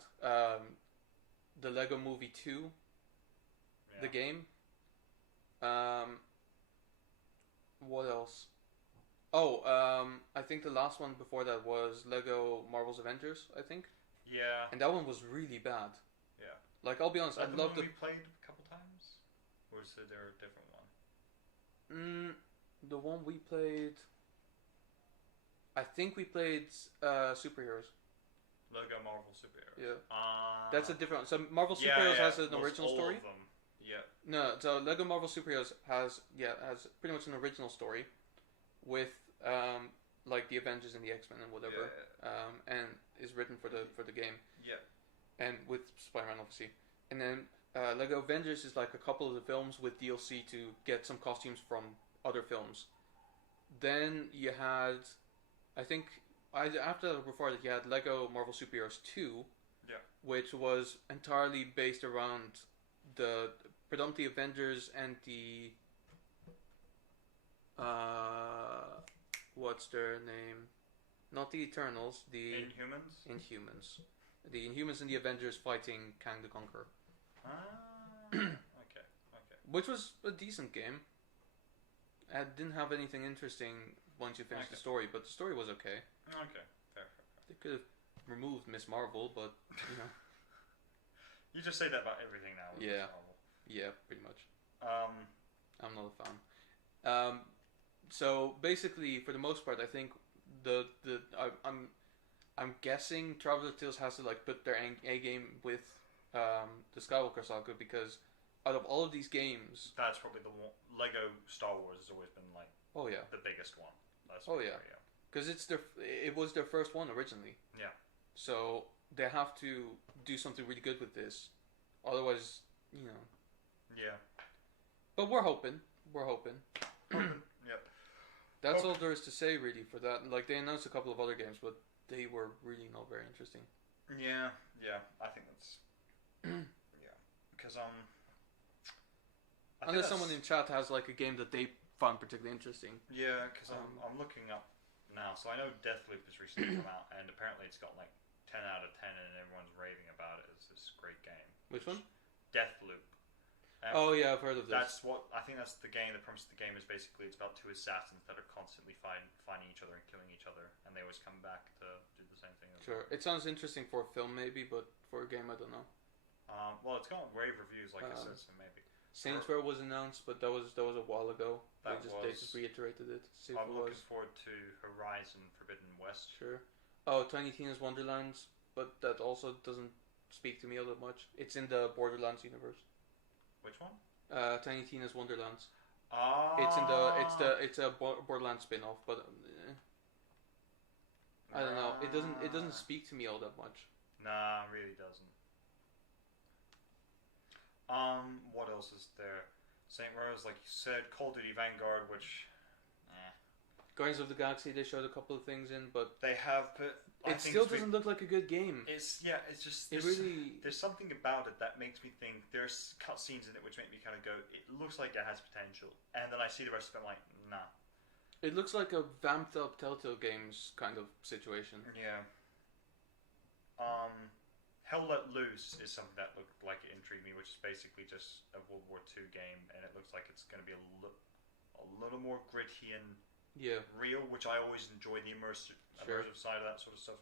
The Lego Movie 2, the game. What else? I think the last one before that was Lego Marvel's Avengers, I think. Yeah. And that one was really bad. Yeah. Like, I'll be honest, I loved it. We played a couple times? Or is there a different one? The one we played... I think we played Superheroes. Lego Marvel Superheroes. Yeah. That's a different one. So Marvel Superheroes has an original story. Of them. Yeah. No, so Lego Marvel Superheroes has pretty much an original story with like the Avengers and the X-Men and whatever, and is written for the game. Yeah. And with Spider-Man obviously, and then Lego Avengers is like a couple of the films with DLC to get some costumes from other films. Then you had, I think, after that, before that, you had Lego Marvel Superheroes 2, which was entirely based around the predominantly Avengers and the what's their name? Not the Eternals, the Inhumans. The Inhumans and the Avengers fighting Kang the Conqueror. Okay. Which was a decent game. It didn't have anything interesting once you finished the story, but the story was okay. Okay, fair. They could have removed Miss Marvel, but you know. You just say that about everything now. Yeah. Miss Marvel. Yeah, pretty much. I'm not a fan. So basically, for the most part, I think I'm guessing Traveler's Tales has to like put their A game with the Skywalker Saga, because out of all of these games, that's probably the one. Lego Star Wars has always been like the biggest one. Because it was their first one originally. Yeah. So they have to do something really good with this, otherwise, you know. Yeah. But we're hoping. Yep. That's all there is to say, really, for that. Like, they announced a couple of other games, but they were really not very interesting. Yeah. I think that's... Because, unless someone in chat has, like, a game that they found particularly interesting. Yeah, because I'm looking up now. So I know Deathloop has recently come out, and apparently it's got, like, 10 out of 10, and everyone's raving about it. It's this great game. Which one? Deathloop. I've heard of this. I think that's the game. The premise of the game is basically it's about two assassins that are constantly finding each other and killing each other, and they always come back to do the same thing. Sure, it sounds interesting for a film maybe, but for a game I don't know. Well, it's got rave reviews, like I said, so maybe. Saints Row was announced, but that was a while ago. They just reiterated it. I'm looking forward to Horizon Forbidden West. Sure. Tiny Tina's Wonderlands, but that also doesn't speak to me all that much. It's in the Borderlands universe. Which one? Tiny Tina's Wonderlands. It's a Borderlands spin-off, but I don't know. It doesn't speak to me all that much. Nah, really doesn't. What else is there? St. Rose, like you said, Call of Duty Vanguard, which, Guardians of the Galaxy, they showed a couple of things in, but they have put. it still doesn't look like a good game. It's just there's something about it that makes me think. There's cutscenes in it which make me kind of go, it looks like it has potential, and then I see the rest of it, like, nah. It looks like a vamped up Telltale Games kind of situation. Yeah. Hell Let Loose is something that looked like it intrigued me, which is basically just a World War II game, and it looks like it's going to be a little more gritty and real, which I always enjoy the immersive side of that sort of stuff.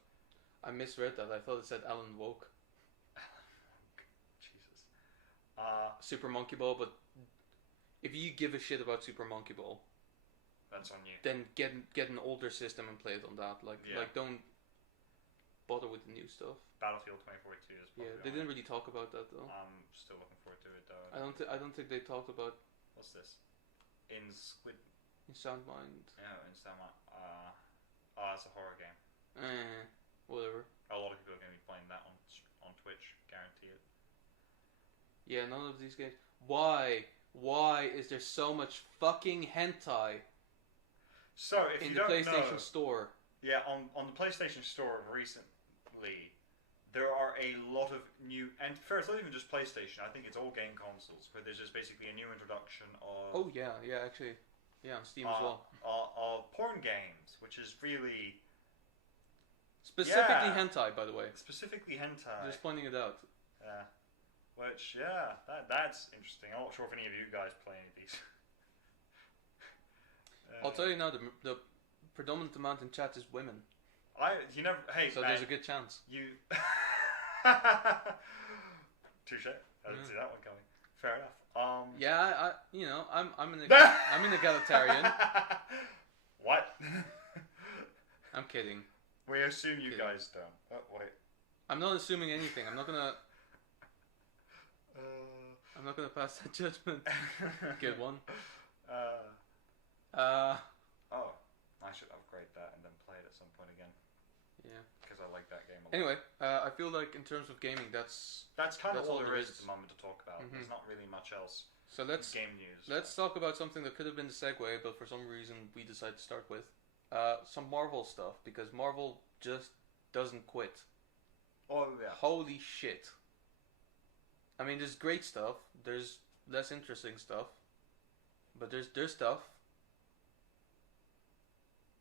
I misread that. I thought it said Alan Woke. Jesus. Super Monkey Ball, but if you give a shit about Super Monkey Ball, that's on you. Then get an older system and play it on that. Like don't bother with the new stuff. Battlefield 2042 is probably they didn't really talk about that though. I'm still looking forward to it though. I don't think they talked about. What's this? In Soundmind. Yeah, in Soundmind. It's a horror game. Whatever. A lot of people are going to be playing that on Twitch, guarantee it. Yeah, none of these games. Why is there so much fucking hentai? So if in you the PlayStation know, Store. Yeah, on the PlayStation Store recently, there are a lot of new, and fair, it's not even just PlayStation. I think it's all game consoles where there's just basically a new introduction of. Oh yeah, actually, on Steam as well. Of porn games, which is really. Specifically hentai, by the way. Specifically hentai. Just pointing it out. Yeah. Which, that's interesting. I'm not sure if any of you guys play any of these. I'll tell you now, the predominant amount in chat is women. Hey, so there's a good chance. You. Touche. I didn't see that one coming. Fair enough. Yeah, I'm an egalitarian. What? I'm kidding. We assume you guys don't. Oh, wait. I'm not assuming anything. I'm not gonna pass that judgment. Good one. Oh, I should upgrade that and then play it at some point again. Yeah. Because I like that game a lot. Anyway, I feel like in terms of gaming, that's kind of all there is at the moment to talk about. Mm-hmm. There's not really much else. So game news. Let's talk about something that could have been the segue, but for some reason we decided to start with some Marvel stuff, because Marvel just doesn't quit. Oh yeah. Holy shit. I mean, there's great stuff. There's less interesting stuff, but there's stuff.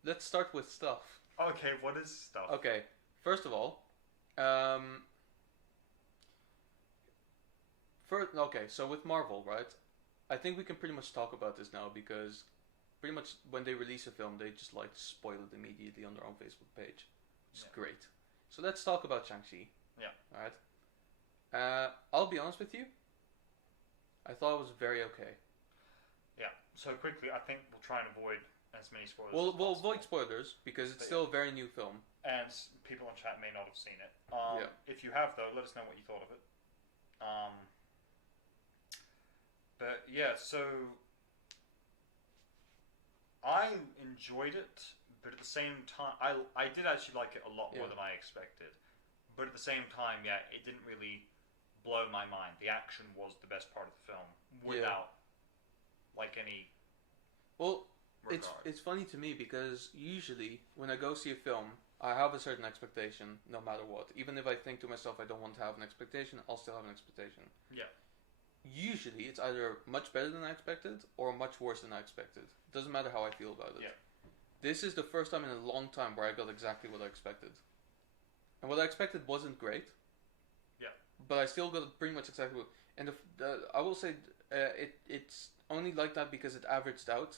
Let's start with stuff. Okay, what is stuff? Okay, first of all, so with Marvel, right? I think we can pretty much talk about this now, because pretty much when they release a film, they just like to spoil it immediately on their own Facebook page. Which is great. So let's talk about Shang-Chi. Yeah. Alright. I'll be honest with you. I thought it was very okay. Yeah. So quickly, I think we'll try and avoid as many spoilers as we'll possible. avoid spoilers, because it's still a very new film. And people in chat may not have seen it. If you have, though, let us know what you thought of it. But yeah, so I enjoyed it, but at the same time, I did actually like it a lot more than I expected. But at the same time, it didn't really blow my mind. The action was the best part of the film, without like any. Well, regard. it's funny to me, because usually when I go see a film, I have a certain expectation, no matter what. Even if I think to myself I don't want to have an expectation, I'll still have an expectation. Yeah. Usually it's either much better than I expected or much worse than I expected. It doesn't matter how I feel about it. Yeah. This is the first time in a long time where I got exactly what I expected. And what I expected wasn't great. Yeah. But I still got pretty much exactly what... And I will say it's only like that because it averaged out.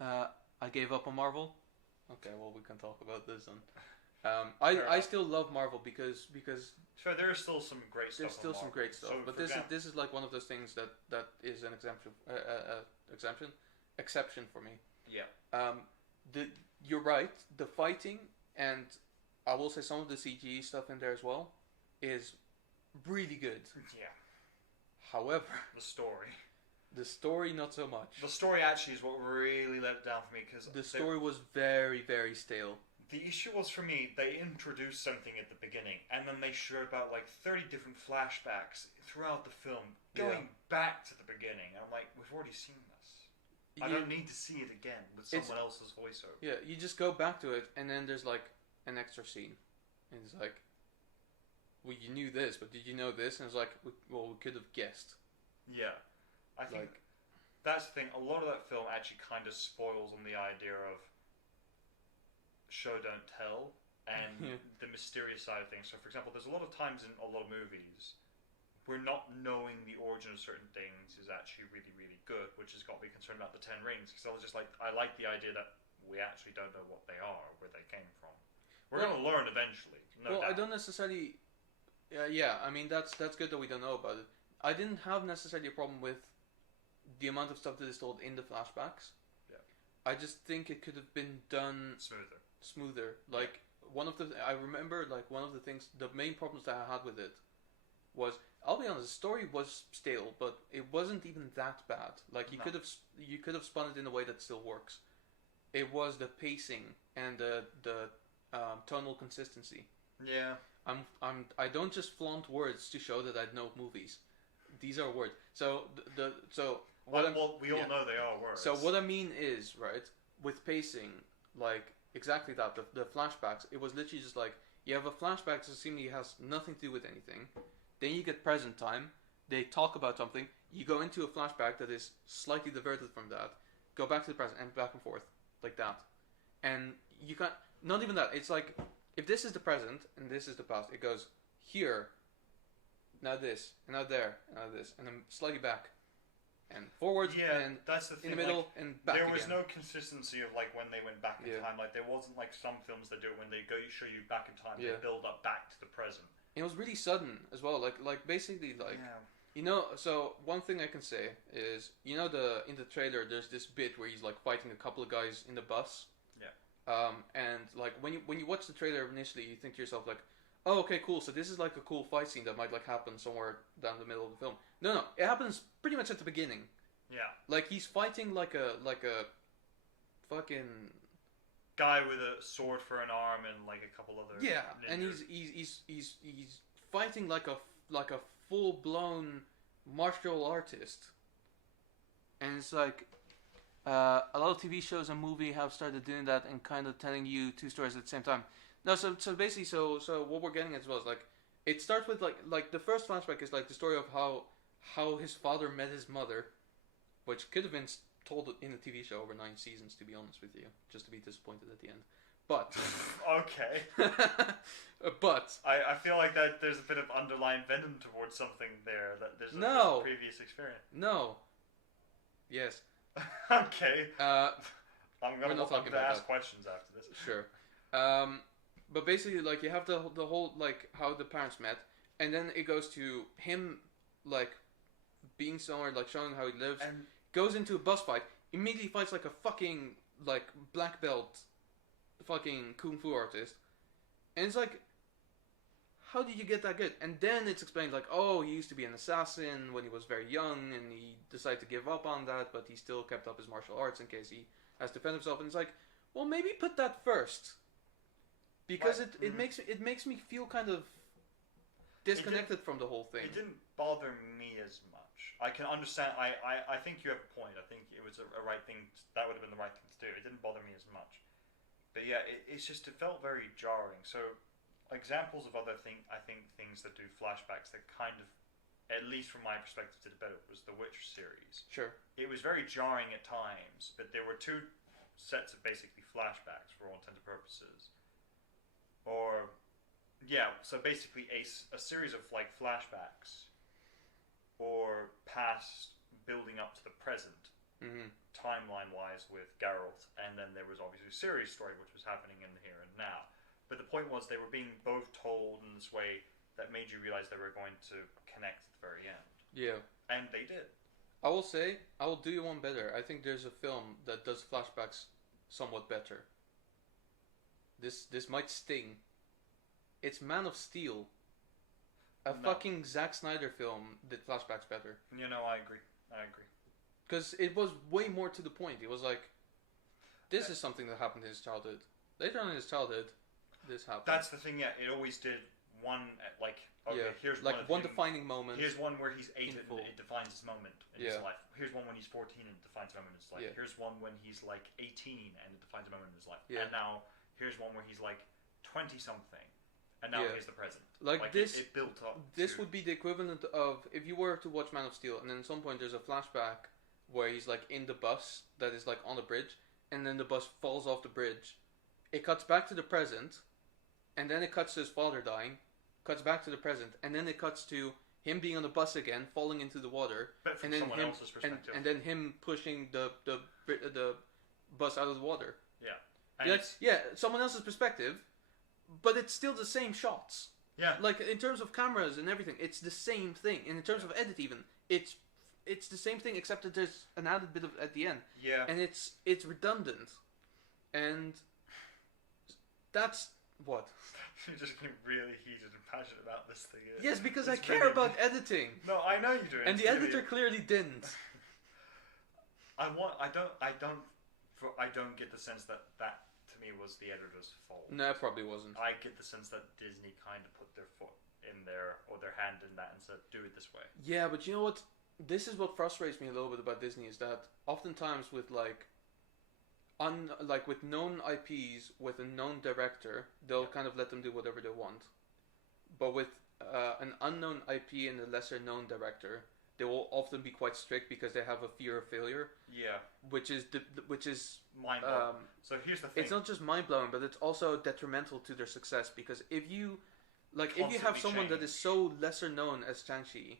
I gave up on Marvel. Okay, well, we can talk about this then. I still love Marvel because sure, there is still some great stuff. There's still some great stuff, so but this is like one of those things that is an exception for me. Yeah. You're right. The fighting, and I will say some of the CGI stuff in there as well, is really good. Yeah. However, the story not so much. The story actually is what really let it down for me, because the story was very, very stale. The issue was for me, they introduced something at the beginning, and then they showed about like 30 different flashbacks throughout the film, going back to the beginning. And I'm like, we've already seen this. I don't need to see it again with someone else's voiceover. Yeah, you just go back to it, and then there's like an extra scene, and it's like, well, you knew this, but did you know this? And it's like, well, we could have guessed. Yeah, I think that's the thing. A lot of that film actually kind of spoils on the idea of show don't tell and the mysterious side of things. So, for example, there's a lot of times in a lot of movies where not knowing the origin of certain things is actually really, really good, which has got me concerned about the Ten Rings, because I like the idea that we actually don't know what they are, where they came from. We're going to learn eventually. No doubt. I don't necessarily. I mean that's good that we don't know about it. I didn't have necessarily a problem with the amount of stuff that is told in the flashbacks. Yeah. I just think it could have been done smoother. Like I remember like one of the things, the main problems that I had with it was, I'll be honest, the story was stale, but it wasn't even that bad. Like you could have spun it in a way that still works. It was the pacing and the tonal consistency. Yeah. I don't just flaunt words to show that I know movies. These are words. So we all know they are words. So what I mean is, right, with pacing, like exactly that, the flashbacks, it was literally just like, you have a flashback that seemingly has nothing to do with anything. Then you get present time. They talk about something. You go into a flashback that is slightly diverted from that. Go back to the present and back and forth like that. And you can't. Not even that. It's like, if this is the present and this is the past, it goes here, now this, and now there, and now this, and then slightly back, and forwards, and that's the thing, in the middle, like, and back there was again. no consistency of like when they went back in time. Like there wasn't like some films that do it when they go show you back in time, they build up back to the present. It was really sudden as well. Like basically like. Yeah. You know, so one thing I can say is, you know, in the trailer there's this bit where he's like fighting a couple of guys in the bus. Yeah. And like when you watch the trailer initially, you think to yourself like, oh, okay, cool. So this is like a cool fight scene that might like happen somewhere down the middle of the film. No, it happens pretty much at the beginning. Yeah. Like he's fighting like a fucking guy with a sword for an arm and like a couple other. Yeah, ninjas. And he's fighting like a full blown martial artist. And it's like a lot of TV shows and movie have started doing that and kind of telling you two stories at the same time. No, so basically, so what we're getting at as well is like, it starts with like the first flashback is like the story of how his father met his mother, which could have been told in a TV show over 9 seasons, to be honest with you, just to be disappointed at the end. But okay. But I feel like that there's a bit of underlying venom towards something there, that there's a previous experience. No. Yes. Okay. I'm gonna ask questions after this. Sure. But basically, like, you have the whole, like, how the parents met, and then it goes to him, like, being somewhere, like, showing how he lives, and goes into a bus fight, immediately fights, like, a fucking, like, black belt fucking kung fu artist, and it's like, how did you get that good? And then it's explained, like, oh, he used to be an assassin when he was very young, and he decided to give up on that, but he still kept up his martial arts in case he has to defend himself, and it's like, well, maybe put that first. Because it makes me feel kind of disconnected from the whole thing. It didn't bother me as much. I can understand. I think you have a point. I think it was a right thing. That would have been the right thing to do. It didn't bother me as much. But yeah, it's just, it felt very jarring. So examples of other things that do flashbacks that kind of, at least from my perspective, did it better was the Witcher series. Sure. It was very jarring at times, but there were 2 sets of basically flashbacks for all intents and purposes. Or, yeah, so basically a series of like flashbacks or past building up to the present, timeline-wise with Geralt, and then there was obviously a series story which was happening in the here and now. But the point was they were being both told in this way that made you realize they were going to connect at the very end. Yeah. And they did. I will say, I will do you one better. I think there's a film that does flashbacks somewhat better. This might sting. It's Man of Steel. Fucking Zack Snyder film did flashbacks better. You know, I agree. Because it was way more to the point. It was like, this is something that happened in his childhood. Later on in his childhood, this happened. That's the thing. Yeah, it always did one like. Okay, here's like one defining moment. Here's one where he's 8 and it defines his moment in his life. Here's one when he's 14 and it defines a moment in his life. Here's one when he's like 18 and it defines a moment in his life. And now here's one where he's like 20 something, and now here's the present. Like this, it built up. This would be the equivalent of if you were to watch Man of Steel, and then at some point there's a flashback where he's like in the bus that is like on a bridge, and then the bus falls off the bridge. It cuts back to the present, and then it cuts to his father dying. Cuts back to the present, and then it cuts to him being on the bus again, falling into the water, but from someone else's perspective, and then him pushing the bus out of the water. Yeah, and someone else's perspective, but it's still the same shots. Yeah, like in terms of cameras and everything, it's the same thing. And in terms of edit, even it's the same thing, except that there's an added bit of at the end. Yeah, and it's redundant, and that's what. You're just getting really heated and passionate about this thing. Yes, because I care about editing. No, I know you do. And the editor clearly didn't. I don't get the sense that to me was the editor's fault. No, it probably wasn't. I get the sense that Disney kind of put their foot in there or their hand in that and said, "Do it this way." Yeah, but you know what? This is what frustrates me a little bit about Disney is that oftentimes with with known IPs, with a known director, they'll kind of let them do whatever they want. But with an unknown IP and a lesser known director, they will often be quite strict because they have a fear of failure. Yeah. Which is mind blowing. So here's the thing. It's not just mind blowing, but it's also detrimental to their success because if you have someone that is so lesser known as Shang-Chi,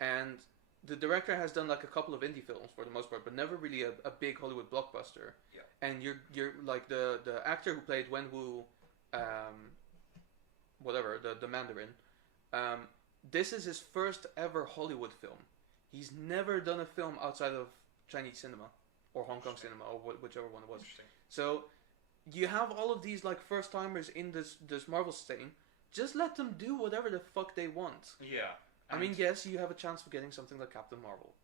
and the director has done like a couple of indie films for the most part, but never really a big Hollywood blockbuster. Yeah. And you're like the actor who played Wenwu, the Mandarin. This is his first ever Hollywood film. He's never done a film outside of Chinese cinema or Hong Kong cinema or whichever one it was. So you have all of these like first timers in this Marvel thing. Just let them do whatever the fuck they want. Yeah. I mean, yes, you have a chance of getting something like Captain Marvel.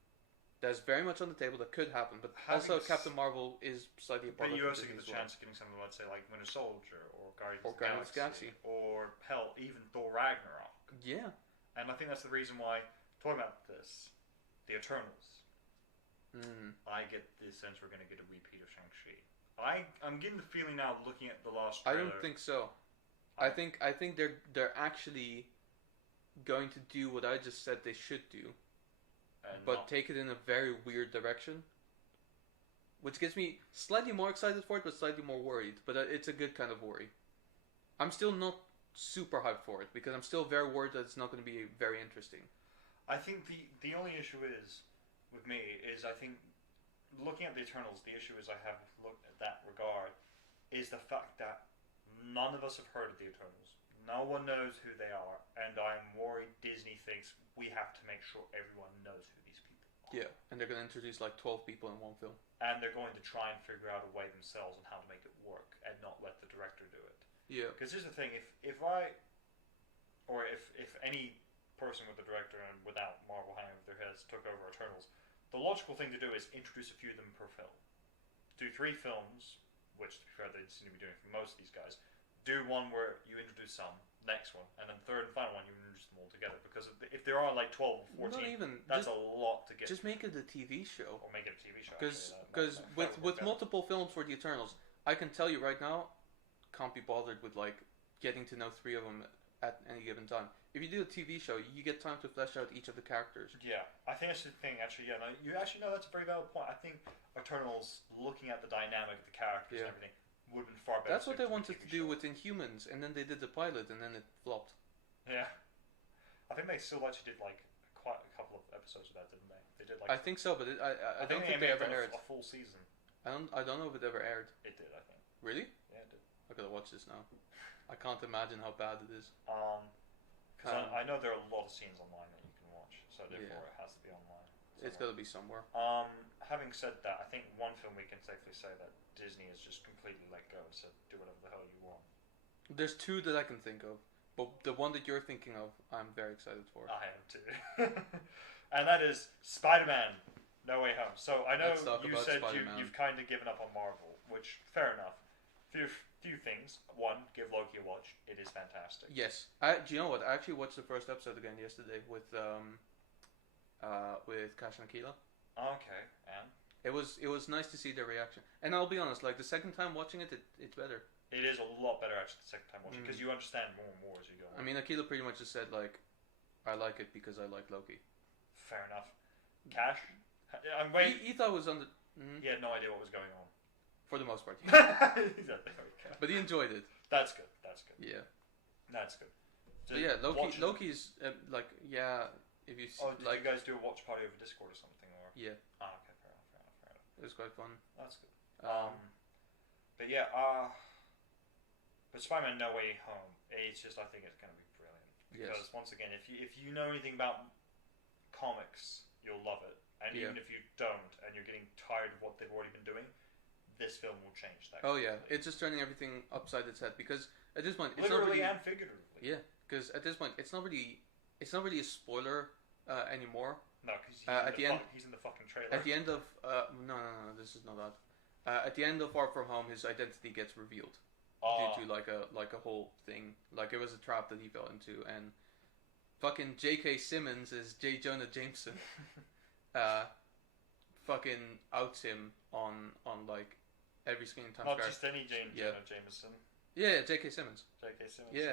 That's very much on the table. That could happen, but also Captain Marvel is slightly a product. But you also get the chance of getting something, let's say, like Winter Soldier or Guardians of the Galaxy, or hell, even Thor Ragnarok. Yeah. And I think that's the reason why, talking about this, the Eternals. I get the sense we're going to get a repeat of Shang-Chi. I'm getting the feeling now, looking at the last trailer. I don't think so. I think they're actually going to do what I just said they should do, but take it in a very weird direction, which gets me slightly more excited for it, but slightly more worried. But it's a good kind of worry. I'm still not super hyped for it because I'm still very worried that it's not going to be very interesting. I think the only issue is with me is I think looking at the Eternals, the issue is I have looked at that regard is the fact that none of us have heard of the Eternals. No one knows who they are, and I'm worried Disney thinks we have to make sure everyone knows who these people are. Yeah, and they're going to introduce like 12 people in one film. And they're going to try and figure out a way themselves on how to make it work and not let the director do it. Yeah. Because here's the thing, if any person with the director and without Marvel hanging over their heads took over Eternals, the logical thing to do is introduce a few of them per film. Do 3 films, which to be fair they seem to be doing for most of these guys. Do one where you introduce some, next one, and then third and final one you introduce them all together. Because if there are like 12 or 14, that's a lot to get. Just make it a TV show. Or make it a TV show. Because with multiple films for the Eternals, I can tell you right now, can't be bothered with like getting to know 3 of them at any given time. If you do a TV show, you get time to flesh out each of the characters. Yeah, I think that's the thing. Actually, yeah, no, you actually know that's a very valid point. I think Eternals, looking at the dynamic of the characters and everything, would have been far better. That's what they wanted to do with Inhumans, and then they did the pilot, and then it flopped. Yeah, I think they still actually did like quite a couple of episodes of that, didn't they? They did like. I think so, but I don't think they ever aired a full season. I don't know if it ever aired. It did, I think. Really? Yeah, it did. I gotta watch this now. I can't imagine how bad it is. Because I know there are a lot of scenes online that you can watch, so therefore it has to be online. It's gotta be somewhere. Having said that, I think one film we can safely say that Disney has just completely let go and said, do whatever the hell you want. There's 2 that I can think of, but the one that you're thinking of, I'm very excited for. I am too. And that is Spider-Man No Way Home. So I know you said you've kind of given up on Marvel, which, fair enough. Few things. One, give Loki a watch. It is fantastic. Yes. Do you know what? I actually watched the first episode again yesterday with Cash and Akila. Okay, and it was nice to see their reaction. And I'll be honest, like the second time watching it, it's better. It is a lot better actually the second time watching because you understand more and more as you go on. I mean, Akila pretty much just said like, I like it because I like Loki. Fair enough. Cash, I'm waiting. He thought it was on the. He had no idea what was going on. For the most part. Okay. But he enjoyed it. That's good. Yeah. That's good. So yeah, Loki's like if you did you guys do a watch party over Discord or something or? Yeah. Okay, fair enough. It was quite fun. That's good. But yeah, but Spider-Man No Way Home, it's just I think it's going to be brilliant because once again, if you know anything about comics, you'll love it, and even if you don't, and you're getting tired of what they've already been doing. This film will change that. Oh yeah, it's just turning everything upside its head because at this point it's literally not really, and figuratively. Yeah, because at this point it's not really a spoiler anymore. No, because he's in the fucking trailer. At the end of no, this is not that. At the end of Far From Home, his identity gets revealed due to like a whole thing. Like it was a trap that he fell into, and fucking J.K. Simmons as J. Jonah Jameson fucking outs him on like. Every screen time. Not just any Jonah Jameson. Yeah, J.K. Simmons. J.K. Simmons. Yeah.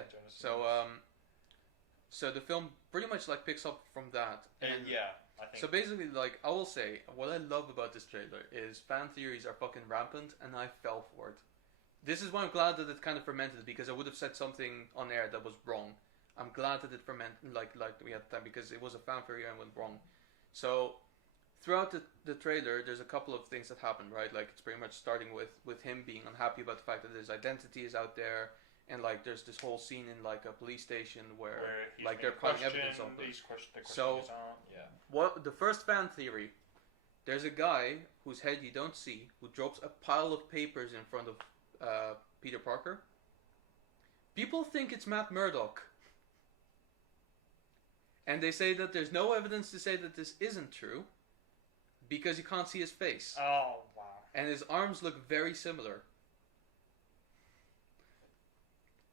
So the film pretty much like picks up from that. And yeah, I think. So basically, like I will say, what I love about this trailer is fan theories are fucking rampant, and I fell for it. This is why I'm glad that it kind of fermented because I would have said something on air that was wrong. I'm glad that it fermented like we had the time because it was a fan theory and went wrong. So. Throughout the trailer, there's a couple of things that happen, right? Like, it's pretty much starting with him being unhappy about the fact that his identity is out there, and, like, there's this whole scene in, like, a police station where like, they're piling evidence on them. So, what the first fan theory, there's a guy whose head you don't see, who drops a pile of papers in front of Peter Parker. People think it's Matt Murdock. And they say that there's no evidence to say that this isn't true. Because you can't see his face. Oh, wow. And his arms look very similar.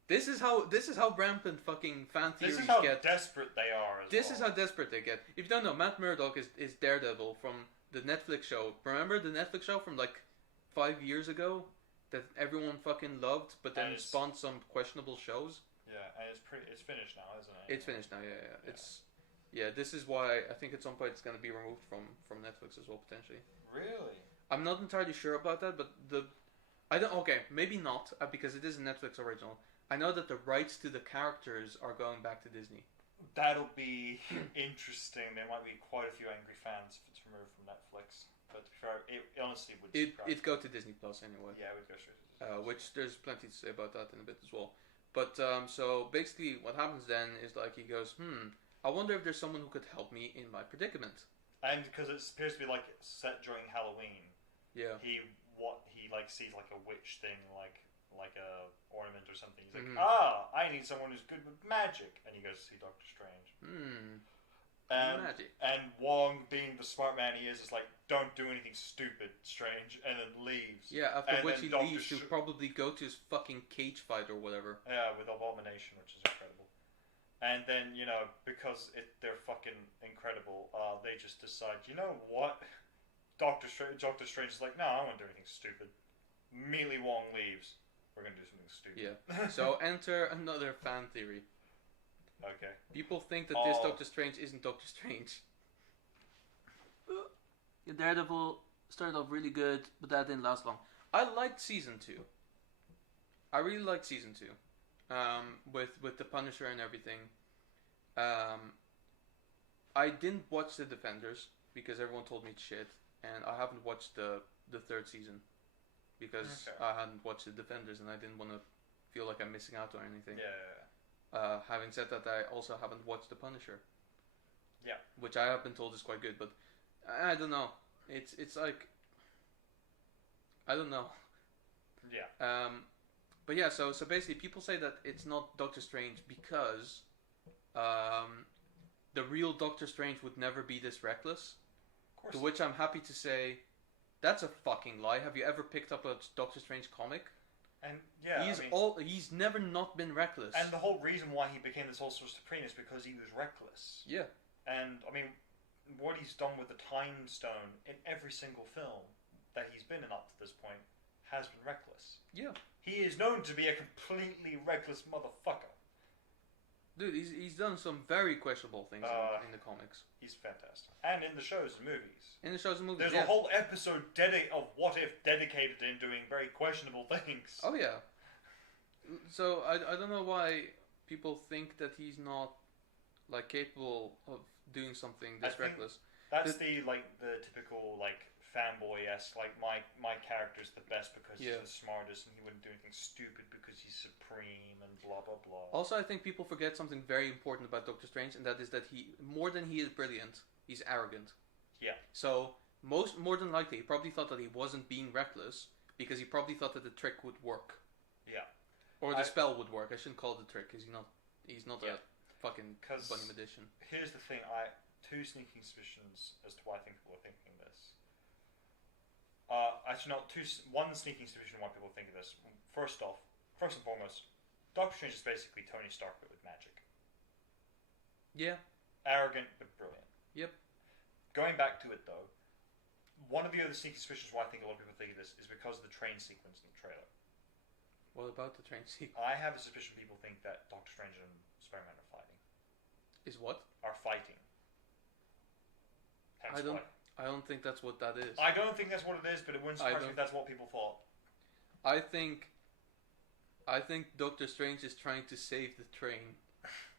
This is how rampant fucking fan theories get. This is how desperate they are This is how desperate they get. If you don't know, Matt Murdock is Daredevil from the Netflix show. Remember the Netflix show from like 5 years ago? That everyone fucking loved, but then spawned some questionable shows? Yeah, and it's finished now, isn't it? It's finished now, yeah. Yeah, this is why I think at some point it's going to be removed from Netflix as well, potentially. Really? I'm not entirely sure about that, but maybe not, because it is a Netflix original. I know that the rights to the characters are going back to Disney. That'll be interesting. There might be quite a few angry fans if it's removed from Netflix. But to be fair, it honestly would It'd go to Disney Plus anyway. Yeah, it would go straight to Disney Plus. Which there's plenty to say about that in a bit as well. But, so basically what happens then is like he goes, I wonder if there's someone who could help me in my predicament. And because it appears to be like set during Halloween. Yeah. He sees like a witch thing, like a ornament or something. He's like, I need someone who's good with magic, and he goes to see Doctor Strange. Magic. And Wong, being the smart man he is like, don't do anything stupid, Strange, and then leaves. Yeah, after which he leaves to probably go to his fucking cage fight or whatever. Yeah, with Abomination, which is incredible. And then, because they're fucking incredible, they just decide, you know what? Doctor Strange is like, no, I won't do anything stupid. Immediately Wong leaves. We're going to do something stupid. Yeah. So enter another fan theory. Okay. People think that this Doctor Strange isn't Doctor Strange. Daredevil started off really good, but that didn't last long. I liked Season 2. I really liked Season 2. With the Punisher and everything. I didn't watch The Defenders because everyone told me it's shit, and I haven't watched the third season because I hadn't watched The Defenders and I didn't want to feel like I'm missing out on anything. Yeah. Having said that, I also haven't watched The Punisher. Yeah. Which I have been told is quite good, but I don't know. It's like I don't know. Yeah. But yeah, so basically people say that it's not Doctor Strange because the real Doctor Strange would never be this reckless. Of course. To which I'm happy to say, that's a fucking lie. Have you ever picked up a Doctor Strange comic? And yeah, he's never not been reckless. And the whole reason why he became the Sorcerer Supreme is because he was reckless. Yeah. And I mean, what he's done with the Time Stone in every single film that he's been in up to this point has been reckless. Yeah. He is known to be a completely reckless motherfucker. Dude, he's done some very questionable things in the comics. He's fantastic. And in the shows and movies. In the shows and movies, there's a whole episode of What If dedicated in doing very questionable things. Oh, yeah. So, I don't know why people think that he's not, like, capable of doing something this reckless. That's the typical, fanboy-esque, my character's the best because he's the smartest and he wouldn't do anything stupid because he's supreme and blah blah blah. Also, I think people forget something very important about Doctor Strange, and that is that he, more than he is brilliant, he's arrogant. Yeah. So, more than likely, he probably thought that he wasn't being reckless because he probably thought that the trick would work. Yeah. Or the spell would work. I shouldn't call it a trick because he's not a fucking bunny magician. Here's the thing, two sneaking suspicions as to why I think people are thinking this. One sneaking suspicion why people think of this. First and foremost, Doctor Strange is basically Tony Stark but with magic. Yeah. Arrogant but brilliant. Yep. Going back to it though, one of the other sneaky suspicions why I think a lot of people think of this is because of the train sequence in the trailer. What about the train sequence? I have a suspicion people think that Doctor Strange and Spider-Man are fighting. Is what? Are fighting. I don't think that's what that is. I don't think that's what it is, but it wouldn't surprise me if that's what people thought. I think Doctor Strange is trying to save the train.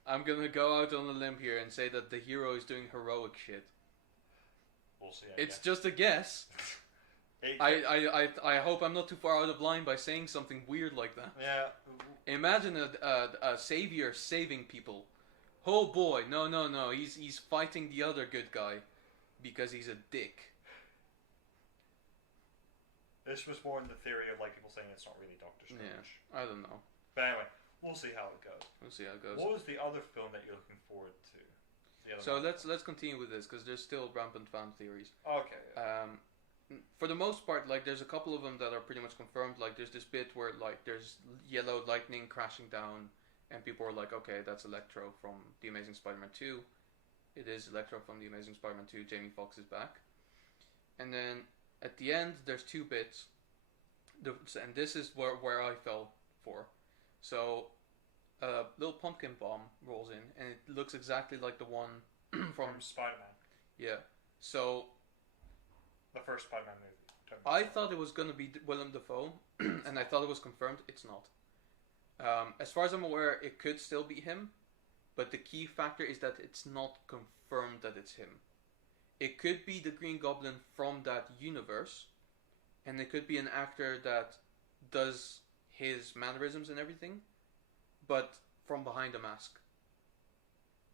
I'm gonna go out on a limb here and say that the hero is doing heroic shit. We'll see. It's just a guess. I hope I'm not too far out of line by saying something weird like that. Yeah. Imagine a savior saving people. Oh boy, no. He's fighting the other good guy because he's a dick. This was more in the theory of people saying it's not really Doctor Strange. Yeah, I don't know. But anyway, we'll see how it goes. What was the other film that you're looking forward to? So let's continue with this because there's still rampant fan theories. Okay. Yeah. For the most part, there's a couple of them that are pretty much confirmed. There's this bit where there's yellow lightning crashing down, and people are like, okay, that's Electro from The Amazing Spider-Man 2. It is Electro from The Amazing Spider-Man 2. Jamie Foxx is back. And then at the end, there's two bits, and this is where I fell for. So, a little pumpkin bomb rolls in, and it looks exactly like the one from Spider-Man. Yeah. So, the first Spider-Man movie. I thought it was going to be Willem Dafoe, and I thought it was confirmed. It's not. As far as I'm aware, it could still be him, but the key factor is that it's not confirmed that it's him. It could be the Green Goblin from that universe, and it could be an actor that does his mannerisms and everything, but from behind a mask.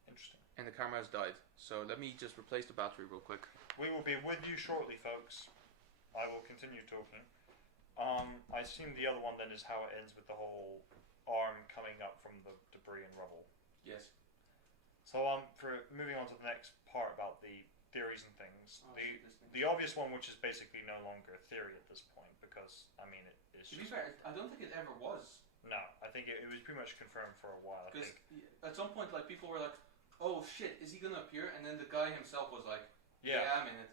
Interesting. And the camera has died. So let me just replace the battery real quick. We will be with you shortly, folks. I will continue talking. I assume the other one then is how it ends with the whole arm coming up from the debris and rubble. Yes. So for moving on to the next part about the theories and things, the obvious one, which is basically no longer a theory at this point, because I mean it is. To be fair, I don't think it ever was. No, I think it was pretty much confirmed for a while. Because at some point, people were like, "Oh shit, is he gonna appear?" And then the guy himself was like, "Yeah, I'm in it."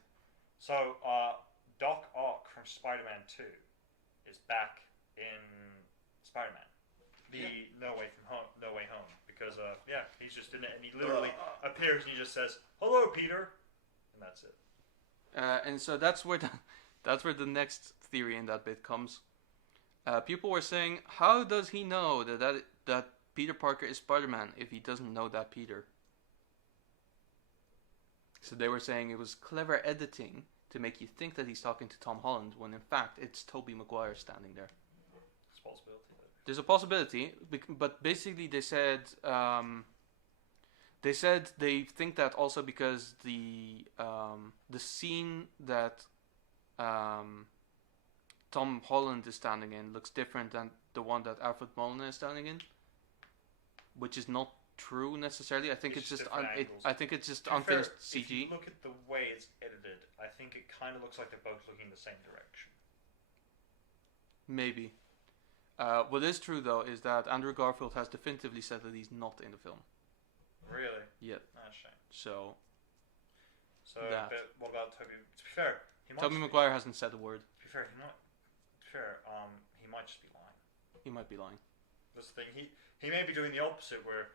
So Doc Ock from Spider-Man 2 is back in Spider-Man. No Way Home, because he's just in it, and he literally appears and he just says, "Hello, Peter," and that's it. And so that's where the next theory in that bit comes. People were saying, how does he know that Peter Parker is Spider-Man if he doesn't know that Peter? So they were saying it was clever editing to make you think that he's talking to Tom Holland when in fact it's Tobey Maguire standing there. There's a possibility, but basically they said they think that also because the scene that Tom Holland is standing in looks different than the one that Alfred Molina is standing in, which is not true necessarily. I think it's just unfinished CG. If you look at the way it's edited, I think it kind of looks like they're both looking the same direction. Maybe. What is true though is that Andrew Garfield has definitively said that he's not in the film. Really? Yet. That's a shame. So what about Toby? To be fair, Tobey Maguire hasn't said a word. To be fair, he might just be lying. He might be lying. That's the thing. He may be doing the opposite, where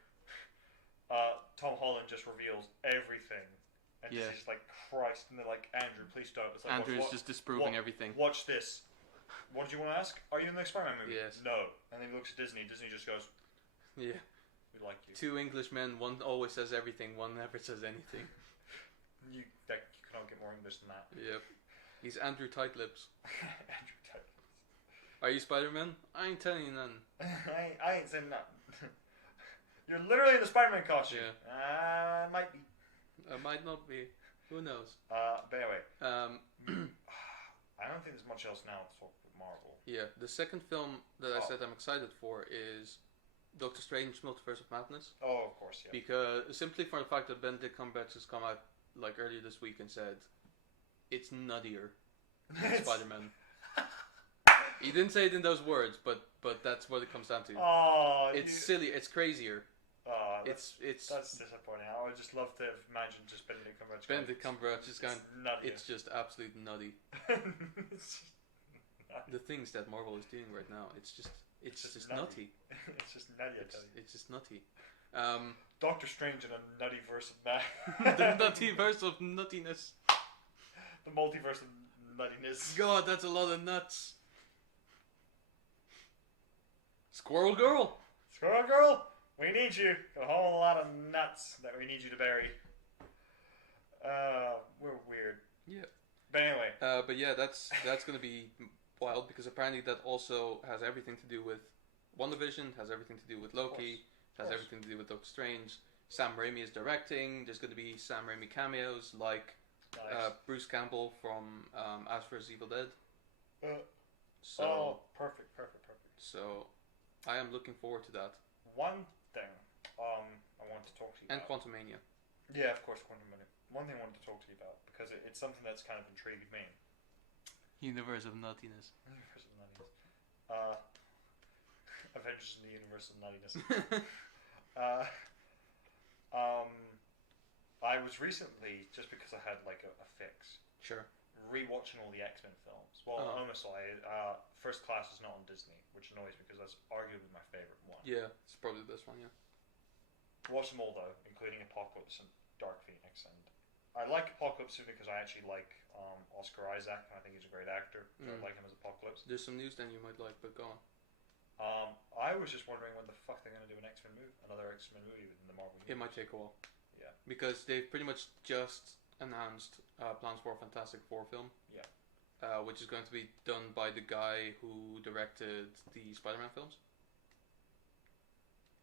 Tom Holland just reveals everything, and he's like, Christ, and they're like, Andrew, please don't. It's like, Andrew's just disproving everything. Watch this. What did you want to ask? Are you in the next Spider-Man movie? Yes. No. And then he looks at Disney. Disney just goes, yeah. We like you. Two English men, one always says everything, one never says anything. You cannot get more English than that. Yep. He's Andrew Tightlips. Andrew Tightlips. Are you Spider-Man? I ain't telling you none. I ain't saying nothing. You're literally in the Spider-Man costume. Yeah. Might be. Might not be. Who knows? But anyway. I don't think there's much else now to talk about Marvel. Yeah, the second film that I said I'm excited for is Doctor Strange: Multiverse of Madness. Oh, of course, yeah. Because simply for the fact that Benedict Cumberbatch has come out like earlier this week and said it's nuttier than Spider-Man. He didn't say it in those words, but that's what it comes down to. Oh, it's silly. It's crazier. Oh, it's that's disappointing. I would just love to have imagined just Benedict Cumberbatch. Benedict Cumberbatch is going. Nutty. It's just absolute nutty. It's just nutty. The things that Marvel is doing right now, it's just nutty. It's just nutty. It's just nutty. Doctor Strange in a nutty verse of that. The nutty verse of nuttiness. The multiverse of nuttiness. God, that's a lot of nuts. Squirrel Girl. Squirrel Girl. We need you. Got a whole lot of nuts that we need you to bury. We're weird. Yeah. But anyway. But yeah, that's gonna be wild because apparently that also has everything to do with WandaVision, has everything to do with Loki, has everything to do with Doctor Strange. Sam Raimi is directing. There's gonna be Sam Raimi cameos like Bruce Campbell from Ash vs Evil Dead. Perfect. So I am looking forward to that. One thing I want to talk to you and about. Quantumania. Yeah, of course, Quantumania. One thing I wanted to talk to you about, because it's something that's kind of intrigued me. Universe of Nuttiness. Universe of Nuttiness. Avengers in the Universe of Nuttiness. I was recently, just because I had like a fix, Sure. rewatching all the X-Men films. Well, honestly, First Class is not on Disney, which annoys me because that's arguably my favorite one. Yeah, it's probably the best one, yeah. Watch them all though, including Apocalypse and Dark Phoenix, and I like Apocalypse because I actually like Oscar Isaac, and I think he's a great actor. So I like him as Apocalypse. There's some news then you might like, but go on. I was just wondering when the fuck they're gonna do another X-Men movie within the Marvel universe. It might take a while. Yeah. Because they've pretty much just announced plans for a Fantastic Four film. Yeah. Which is going to be done by the guy who directed the Spider-Man films.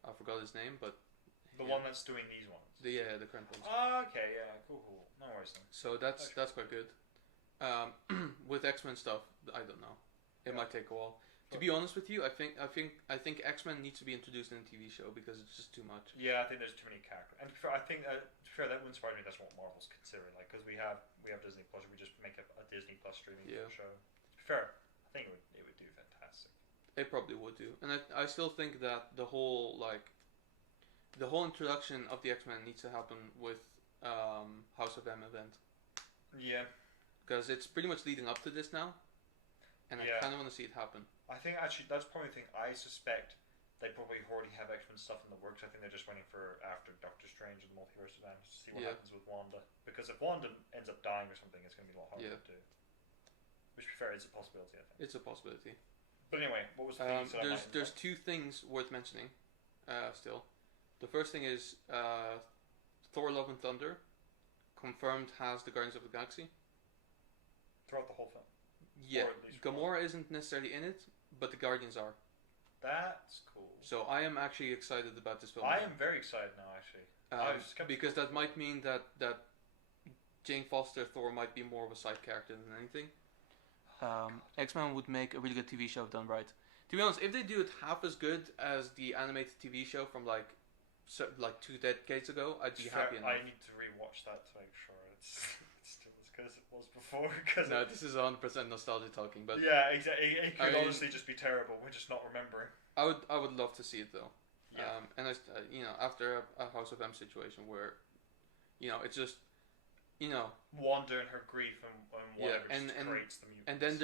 I forgot his name, but the one that's doing these ones. The current ones. Okay, yeah, cool. No worries then. So that's quite good. With X-Men stuff, I don't know. It might take a while. To be honest with you, I think X-Men needs to be introduced in a TV show because it's just too much. Yeah, I think there's too many characters. And I think to be fair, that wouldn't surprise me. That's what Marvel's considering, like, because we have Disney Plus. We just make a Disney Plus streaming show. To be fair, I think it would do fantastic. It probably would do, and I still think that the whole introduction of the X-Men needs to happen with House of M event. Yeah. Because it's pretty much leading up to this now, and I kind of want to see it happen. I think actually that's probably the thing. I suspect they probably already have X-Men stuff in the works. I think they're just waiting for after Doctor Strange and the Multiverse of Madness to see what happens with Wanda. Because if Wanda ends up dying or something, it's going to be a lot harder to do. Which, to be fair, is a possibility, I think. It's a possibility. But anyway, what was the thing you said? There's two things worth mentioning still. The first thing is Thor Love and Thunder confirmed has the Guardians of the Galaxy. Throughout the whole film? Yeah. Gamora isn't necessarily in it, but the Guardians are. That's cool. So I am actually excited about this film. I am very excited now, actually. Because that might mean that Jane Foster Thor might be more of a side character than anything. X-Men would make a really good TV show if done right. To be honest, if they do it half as good as the animated TV show from like 2 decades ago, I'd be happy enough. I need to rewatch that to make sure it's still as because it was before. Cause no, this is 100% nostalgia talking, but yeah, exactly. It could honestly just be terrible. We're just not remembering. I would love to see it though. Yeah. And after a House of M situation where, it's just, Wanda and her grief and whatever just creates the mutants. And then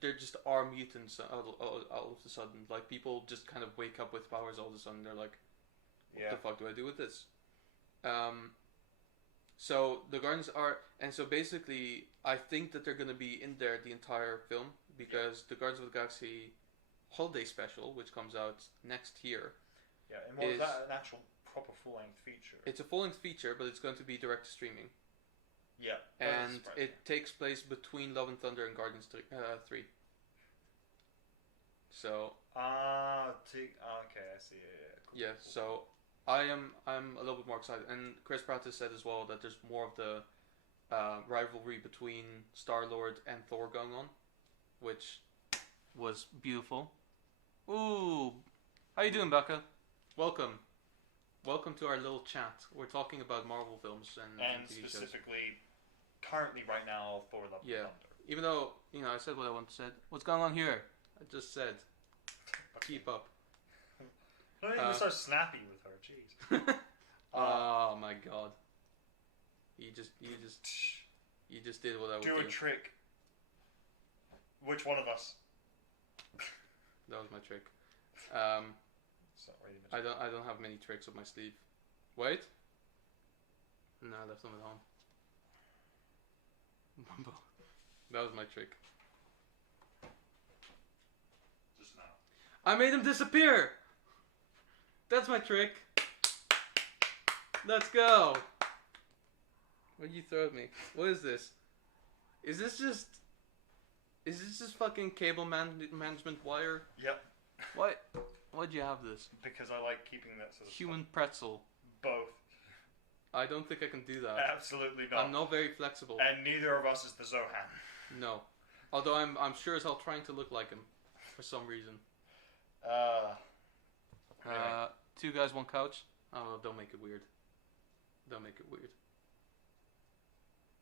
there just are mutants all of a sudden. Like people just kind of wake up with powers all of a sudden. They're like, what the fuck do I do with this? So the Guardians are, and so basically, I think that they're going to be in there the entire film because the Guardians of the Galaxy holiday special, which comes out next year. Yeah, and what is that an actual proper full-length feature? It's a full-length feature, but it's going to be direct to streaming. Yeah, and it takes place between Love and Thunder and Guardians 3. So. Okay, I see. Yeah, cool. So I'm a little bit more excited, and Chris Pratt has said as well that there's more of the rivalry between Star-Lord and Thor going on, which was beautiful. Ooh, how you doing, Becca? Welcome to our little chat. We're talking about Marvel films and TV specifically, currently right now, Thor: Love and Thunder. Even though I said what I wanted to say. What's going on here? I just said, keep up. Don't even so snappy with her. Jeez. Oh my god. You just did what I would do. Do a trick. Which one of us? That was my trick. I don't have many tricks up my sleeve. Wait. No, I left them at home. That was my trick. Just now. I made him disappear! That's my trick. Let's go. What did you throw at me? What is this? Is this just fucking cable management wire? Yep. What? Why'd you have this? Because I like keeping that sort of human pretzel. Both. I don't think I can do that. Absolutely not. I'm not very flexible. And neither of us is the Zohan. No. Although I'm sure as hell trying to look like him for some reason. Anyway. 2 guys, 1 couch. Oh, don't make it weird. Don't make it weird.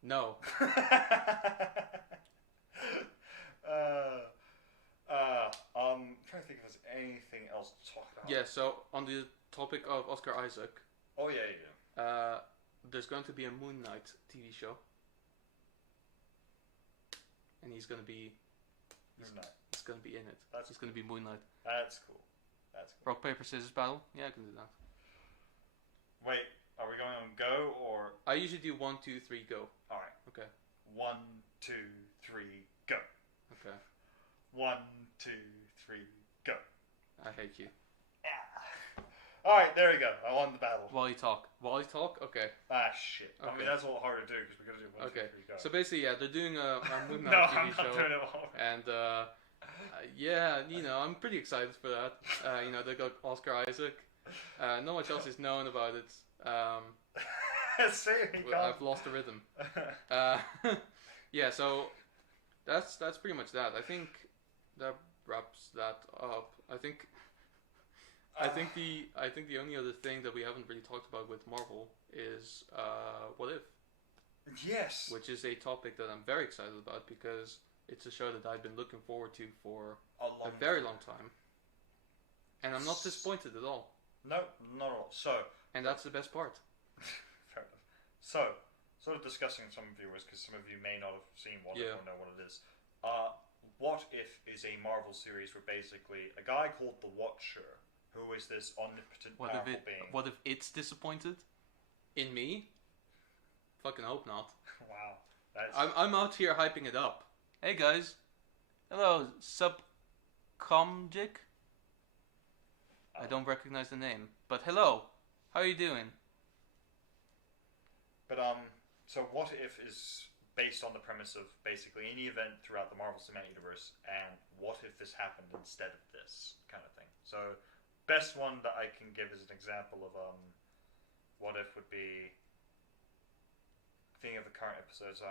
No. I'm trying to think if there's anything else to talk about. Yeah, so on the topic of Oscar Isaac. Oh yeah. There's going to be a Moon Knight TV show. And he's going to be in it. He's going to be Moon Knight. That's cool. Rock, paper, scissors battle? Yeah, I can do that. Wait, are we going on go or? I usually do 1, 2, 3, go. Alright. Okay. 1, 2, 3, go. Okay. 1, 2, 3, go. I hate you. Alright, there we go. I won the battle. While you talk? Okay. Ah, shit. Okay. I mean, that's a little hard to do because we're going to do 1, 2, 3, go. So basically, yeah, they're doing a Moon Knight no, TV I'm show. not doing it all. And, yeah, I'm pretty excited for that. They got Oscar Isaac. Not much else is known about it. I've lost the rhythm. Yeah, so that's pretty much that. I think that wraps that up. I think the only other thing that we haven't really talked about with Marvel is What If? Yes. Which is a topic that I'm very excited about because it's a show that I've been looking forward to for a very long time. And I'm not disappointed at all. No, not at all. And that's the best part. Fair enough. So, sort of discussing with some viewers, because some of you may not have seen What If or know what it is. What If is a Marvel series where basically a guy called the Watcher, who is this omnipotent, powerful being. What if it's disappointed in me? Fucking hope not. Wow. I'm out here hyping it up. Hey guys. Hello, Subcomjic. I don't recognize the name, but hello. How are you doing? But so What If is based on the premise of basically any event throughout the Marvel Cinematic Universe, and what if this happened instead of this kind of thing. So, best one that I can give as an example of What If would be. Thinking of the current episodes.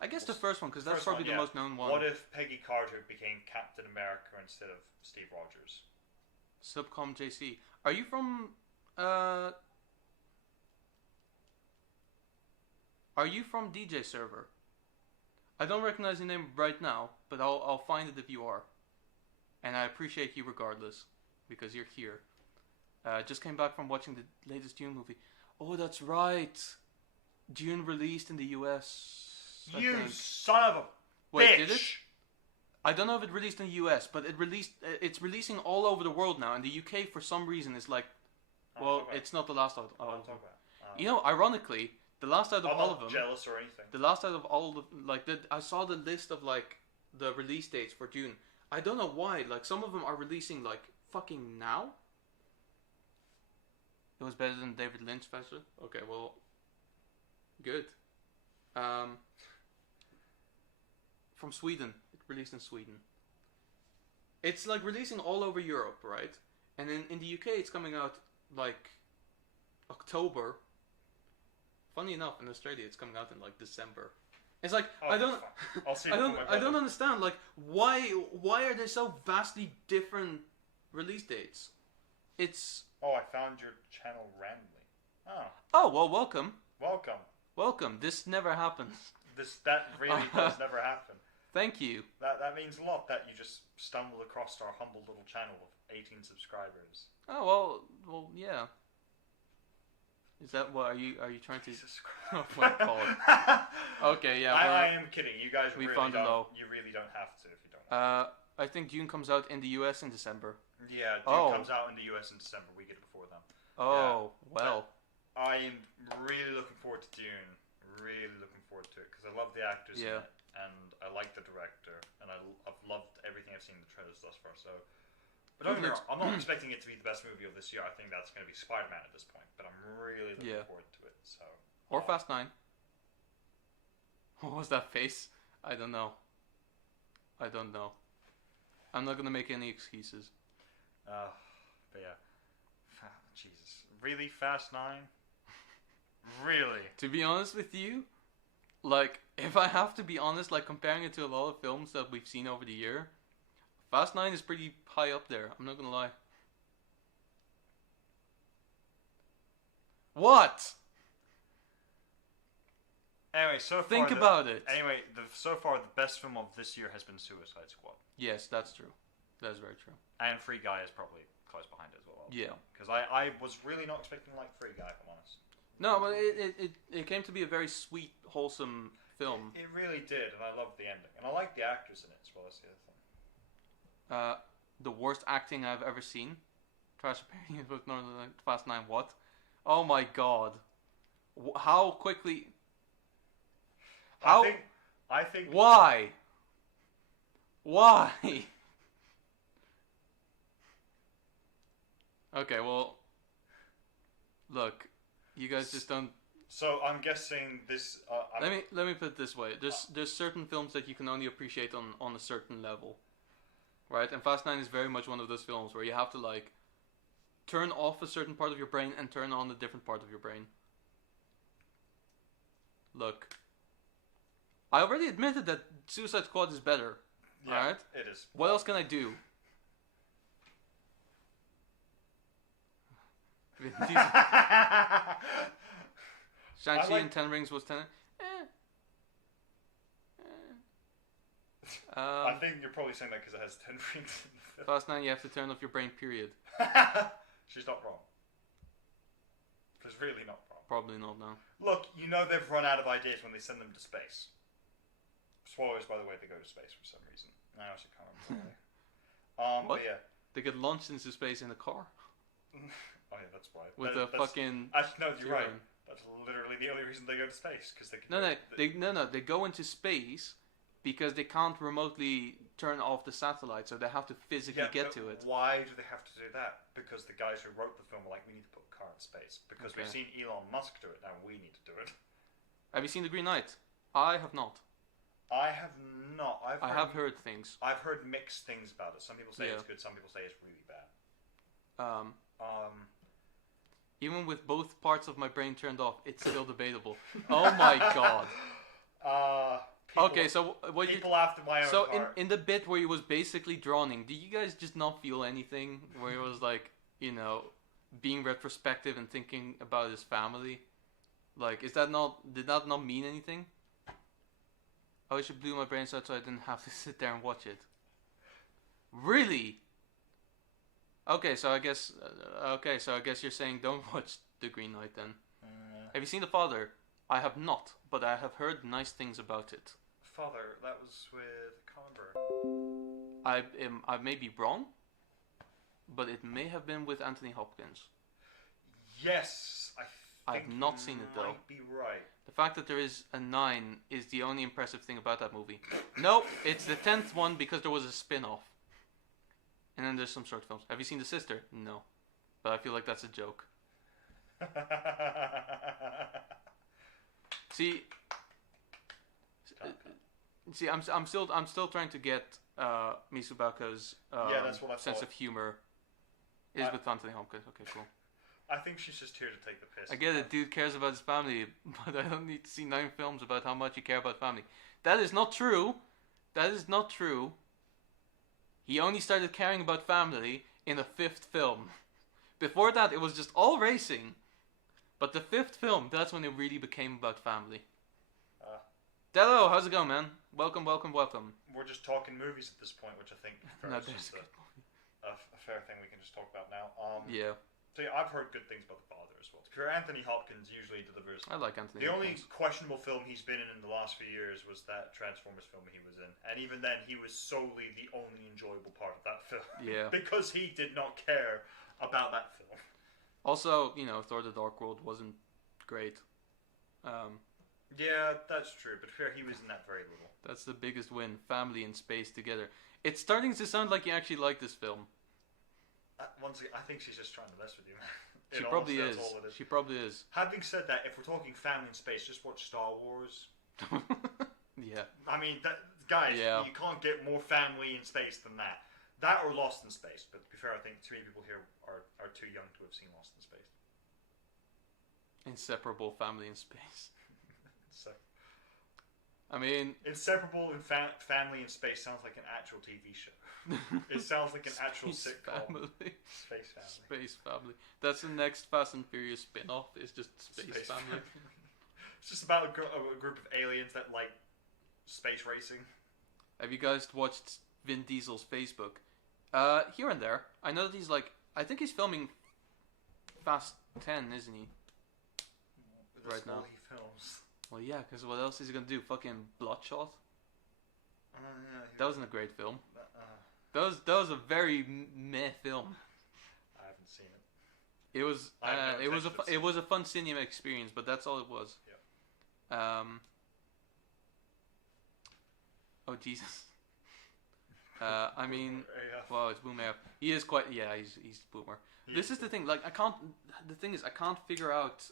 I guess the first one, because that's probably the most known one. What if Peggy Carter became Captain America instead of Steve Rogers? Subcom JC. Are you from Are you from DJ Server? I don't recognize your name right now, but I'll find it if you are. And I appreciate you regardless, because you're here. Just came back from watching the latest Dune movie. Oh, that's right. Dune released in the US. You son of a Wait, bitch! Did it? I don't know if it released in the US, but it's releasing all over the world now. And the UK, for some reason, is like, well, it's not the last of them. You know, ironically, the last out of all of them. I'm not jealous or anything. The last out of all the I saw the list of like the release dates for Dune. I don't know why. Like some of them are releasing like fucking now. It was better than David Lynch special. Okay, well, good. From Sweden. It released in Sweden. It's like releasing all over Europe, right? And then in the UK, it's coming out like October. Funny enough, in Australia, it's coming out in like December. It's like I don't understand. Like why are they so vastly different release dates? It's I found your channel randomly. Oh well, welcome. Welcome. This never happens. That really does never happen. Thank you. That means a lot that you just stumbled across our humble little channel of 18 subscribers. Oh well, yeah. Is that what are you trying to? Jesus Christ. Oh my god. Okay, yeah. I am kidding. You guys we really found don't. low. You really don't have to if you don't. I think Dune comes out in the US in December. Yeah, Dune comes out in the US in December. We get it before them. Oh well. I am really looking forward to Dune. Really looking forward to it because I love the actors in it, and I like the director, and I've loved everything I've seen in the trailers thus far. So. But don't get me wrong, I'm not expecting it to be the best movie of this year. I think that's going to be Spider-Man at this point. But I'm really looking forward to it. So. Or Fast 9. What was that face? I don't know. I'm not going to make any excuses. But yeah. Jesus. Really? Fast 9? Really? To be honest with you, like, if I have to be honest, like, comparing it to a lot of films that we've seen over the year, Fast 9 is pretty high up there. I'm not gonna lie. What? Anyway, so far think about it. Anyway, so far the best film of this year has been Suicide Squad. Yes, that's true. That's very true. And Free Guy is probably close behind it as well. Yeah. Because I was really not expecting to like Free Guy, if I'm honest. No, but it came to be a very sweet, wholesome film. It really did, and I loved the ending, and I liked the actors in it as well. That's the other thing. The worst acting I've ever seen. Trash opinions with Northern Fast 9. What? Oh my god! How quickly? How? I think. Why? Okay, well, look, you guys just don't. So I'm guessing this. Let me put it this way: there's certain films that you can only appreciate on a certain level. Right, and Fast 9 is very much one of those films where you have to like turn off a certain part of your brain and turn on a different part of your brain. Look, I already admitted that Suicide Squad is better. Yeah, alright? It is. What else can I do? Shang-Chi and 10 Rings was 10. I think you're probably saying that because it has 10 rings in the film. Fast 9, you have to turn off your brain, period. She's not wrong. She's really not wrong. Probably not, no. Look, you know they've run out of ideas when they send them to space. Spoilers, by the way, they go to space for some reason. I actually can't remember what? But yeah. They get launched into space in a car. Oh yeah, that's why. With a fucking... Actually, no, you're right. That's literally the only reason they go to space. Cause they can they go into space... Because they can't remotely turn off the satellite, so they have to physically get to it. Why do they have to do that? Because the guys who wrote the film were like, we need to put a car in space. Because we've seen Elon Musk do it, now we need to do it. Have you seen The Green Knight? I have not. I have not. I have heard things. I've heard mixed things about it. Some people say it's good, some people say it's really bad. Even with both parts of my brain turned off, it's still debatable. Oh my god. Okay, so what people after my own so heart. in the bit where he was basically drowning, did you guys just not feel anything? Where it was like, being retrospective and thinking about his family? Like, did that not mean anything? I wish it blew my brains out so I didn't have to sit there and watch it. Really? Okay, so I guess you're saying don't watch The Green Knight then. Have you seen The Father? I have not, but I have heard nice things about it. Father, that was with Cronenberg. I may be wrong, but it may have been with Anthony Hopkins. Yes, I've not seen it though. Might be right. The fact that there is a 9 is the only impressive thing about that movie. Nope, it's the 10th one because there was a spin-off. And then there's some short films. Have you seen The Sister? No. But I feel like that's a joke. See, I'm still trying to get Misubako's sense of humor is with Anthony Hopkins. Okay, cool. I think she's just here to take the piss. I get it, dude cares about his family, but I don't need to see 9 films about how much you care about family. That is not true. That is not true. He only started caring about family in the 5th film. Before that, it was just all racing. But the 5th film, that's when it really became about family. Dello, how's it going, man? Welcome. We're just talking movies at this point, which I think is a fair thing we can just talk about now. Yeah. So yeah, I've heard good things about The Father as well. Anthony Hopkins usually delivers. I like Anthony The Hopkins. only questionable film he's been in the last few years was that Transformers film he was in. And even then, he was solely the only enjoyable part of that film. Yeah. Because he did not care about that film. Also, Thor the Dark World wasn't great. Yeah, that's true. But fair, he was in that very little. That's the biggest win. Family and space together. It's starting to sound like you actually like this film. Once again, I think she's just trying to mess with you, man. She probably is. She probably is. Having said that, if we're talking family and space, just watch Star Wars. Yeah. I mean, guys, yeah. You can't get more family in space than that. That or Lost in Space. But to be fair, I think too many people here are too young to have seen Lost in Space. Inseparable family in space. So, I mean, inseparable in family in space sounds like an actual TV show. It sounds like an actual sitcom. Family. Space Family. Space Family. That's the next Fast and Furious spin-off. It's just Space Family. It's just about a group of aliens that like space racing. Have you guys watched Vin Diesel's Facebook? Here and there. I know that I think he's filming Fast 10, isn't he? That's right now. All he films. Well, yeah, because what else is he gonna do? Fucking Bloodshot? Yeah, that wasn't a great film. That was a very meh film. I haven't seen it. It was a fun cinema experience, but that's all it was. Yeah. Oh Jesus. I mean, wow, it's Boomer AF. He is quite. Yeah, he's Boomer. This is the thing. Like, I can't figure out.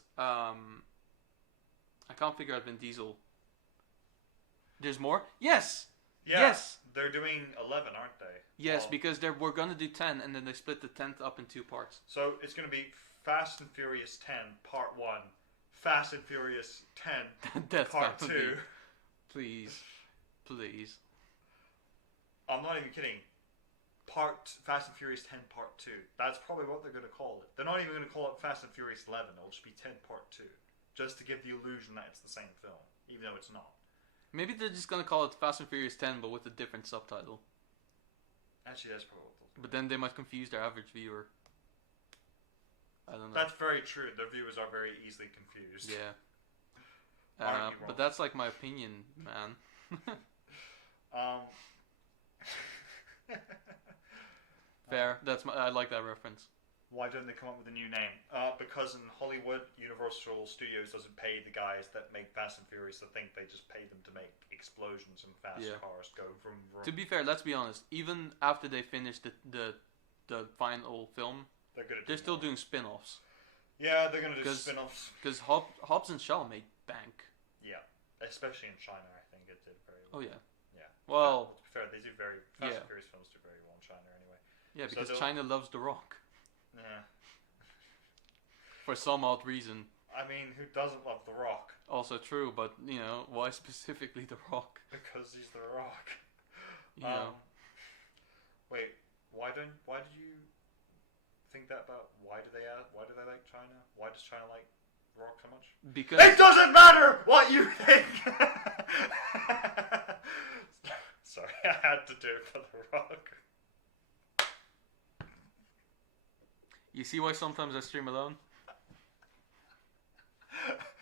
I can't figure out Vin Diesel. There's more. Yes. Yeah, yes. They're doing 11, aren't they? Yes, because we're gonna do 10, and then they split the 10th up in 2 parts. So it's gonna be Fast and Furious 10 Part 1, Fast and Furious 10 Death Part Family. 2. Please. I'm not even kidding. Fast and Furious 10 Part 2. That's probably what they're gonna call it. They're not even gonna call it Fast and Furious 11. It'll just be 10 Part 2, just to give the illusion that it's the same film, even though it's not. Maybe they're just gonna call it Fast and Furious 10, but with a different subtitle. Actually, that's probably what they'll do. But then they might confuse their average viewer. I don't know. That's very true. Their viewers are very easily confused. Yeah. Aren't you wrong? But that's like my opinion, man. Fair. I like that reference. Why don't they come up with a new name? Because in Hollywood, Universal Studios doesn't pay the guys that make Fast and Furious to think. They just pay them to make explosions and fast cars go vroom vroom. To be fair, let's be honest. Even after they finish the final film, they're still doing spin-offs. Yeah, they're going to do spin-offs. Because Hobbs and Shaw made bank. Yeah, especially in China, I think it did very Oh well. yeah. Yeah. Well, to be fair, they do Fast and Furious films do very well in China anyway. Yeah, because China loves The Rock. Yeah. For some odd reason. I mean, who doesn't love The Rock? Also true, but why specifically The Rock? Because he's The Rock. Wait, why did you think that about why do they like China? Why does China like The Rock so much? Because it doesn't matter what you think. Sorry, I had to do it for The Rock. You see why sometimes I stream alone?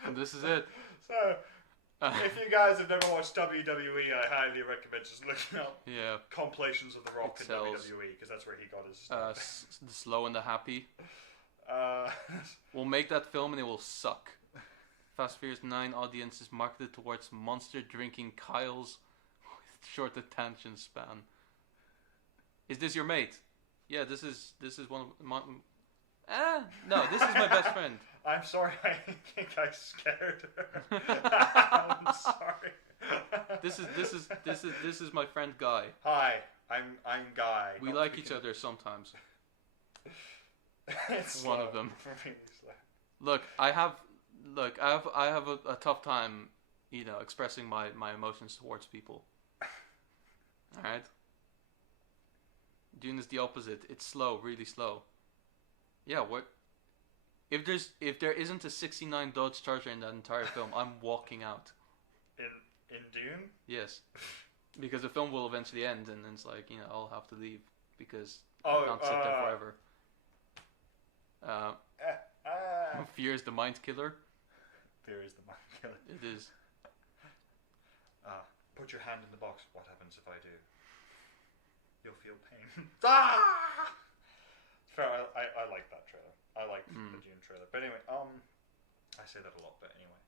And this is it. So, if you guys have never watched WWE, I highly recommend just looking up compilations of The Rock in WWE, because that's where he got his start. The Slow and the Happy. We'll make that film and it will suck. Fast Furious 9 audience is marketed towards monster drinking Kyles with short attention span. Is this your mate? Yeah, this is one of my... no, this is my best friend. I'm sorry, I think I scared her. I'm sorry. This is my friend Guy. Hi, I'm Guy. We like each other sometimes. It's one of them. Look, I have a tough time, expressing my emotions towards people. All right. Dune is the opposite. It's slow, really slow. Yeah, what? If there isn't a '69 Dodge Charger in that entire film, I'm walking out. In Dune? Yes, because the film will eventually end, and then it's like I'll have to leave because I can't sit there forever. Fear is the mind killer. Fear is the mind killer. It is. Put your hand in the box. What happens if I do? You'll feel pain. Fair. I like that trailer. I like the Dune trailer. But anyway, I say that a lot, but anyway,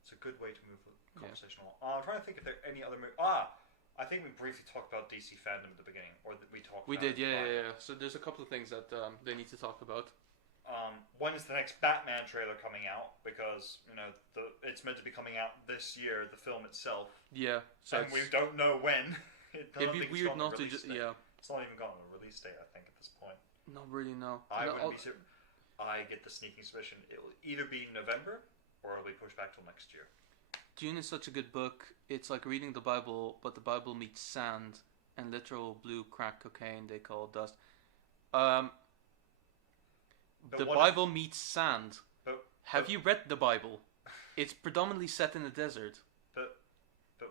it's a good way to move the conversation on. I'm trying to think if there are any other I think we briefly talked about DC fandom at the beginning, or that we talked. We did, yeah. So there's a couple of things that they need to talk about. When is the next Batman trailer coming out? Because it's meant to be coming out this year, the film itself. Yeah. So and we don't know when. It'd be weird not to just It's not even gotten a release date, I think, at this point. Not really, no. I get the sneaking suspicion it will either be November or it'll be pushed back till next year. Dune is such a good book. It's like reading the Bible, but the Bible meets sand and literal blue crack cocaine they call dust. The Bible meets sand. Have you read the Bible? It's predominantly set in the desert. But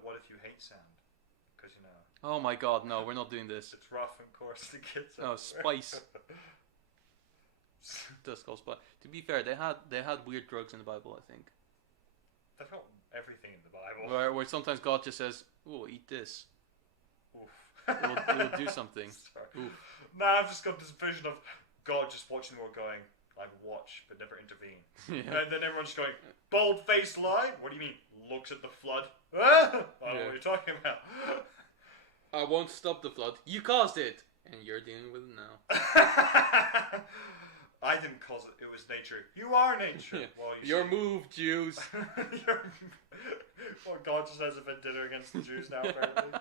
what if you hate sand? Because Oh my God, no, we're not doing this. It's rough and coarse to kids. Oh, spice. Dust called spice. To be fair, they had weird drugs in the Bible, I think. They've got everything in the Bible. Where sometimes God just says, "Oh, eat this." Oof. It'll do something. Oof. Nah, I've just got this vision of God just watching the world going, I watch but never intervene. Yeah. And then everyone's just going, bold-faced lie? What do you mean? Looks at the flood. I don't know what you're talking about. I won't stop the flood. You caused it. And you're dealing with it now. I didn't cause it. It was nature. You are nature. Yeah. Well, Your move, Jews. Well, God just has a vendetta against the Jews now, apparently.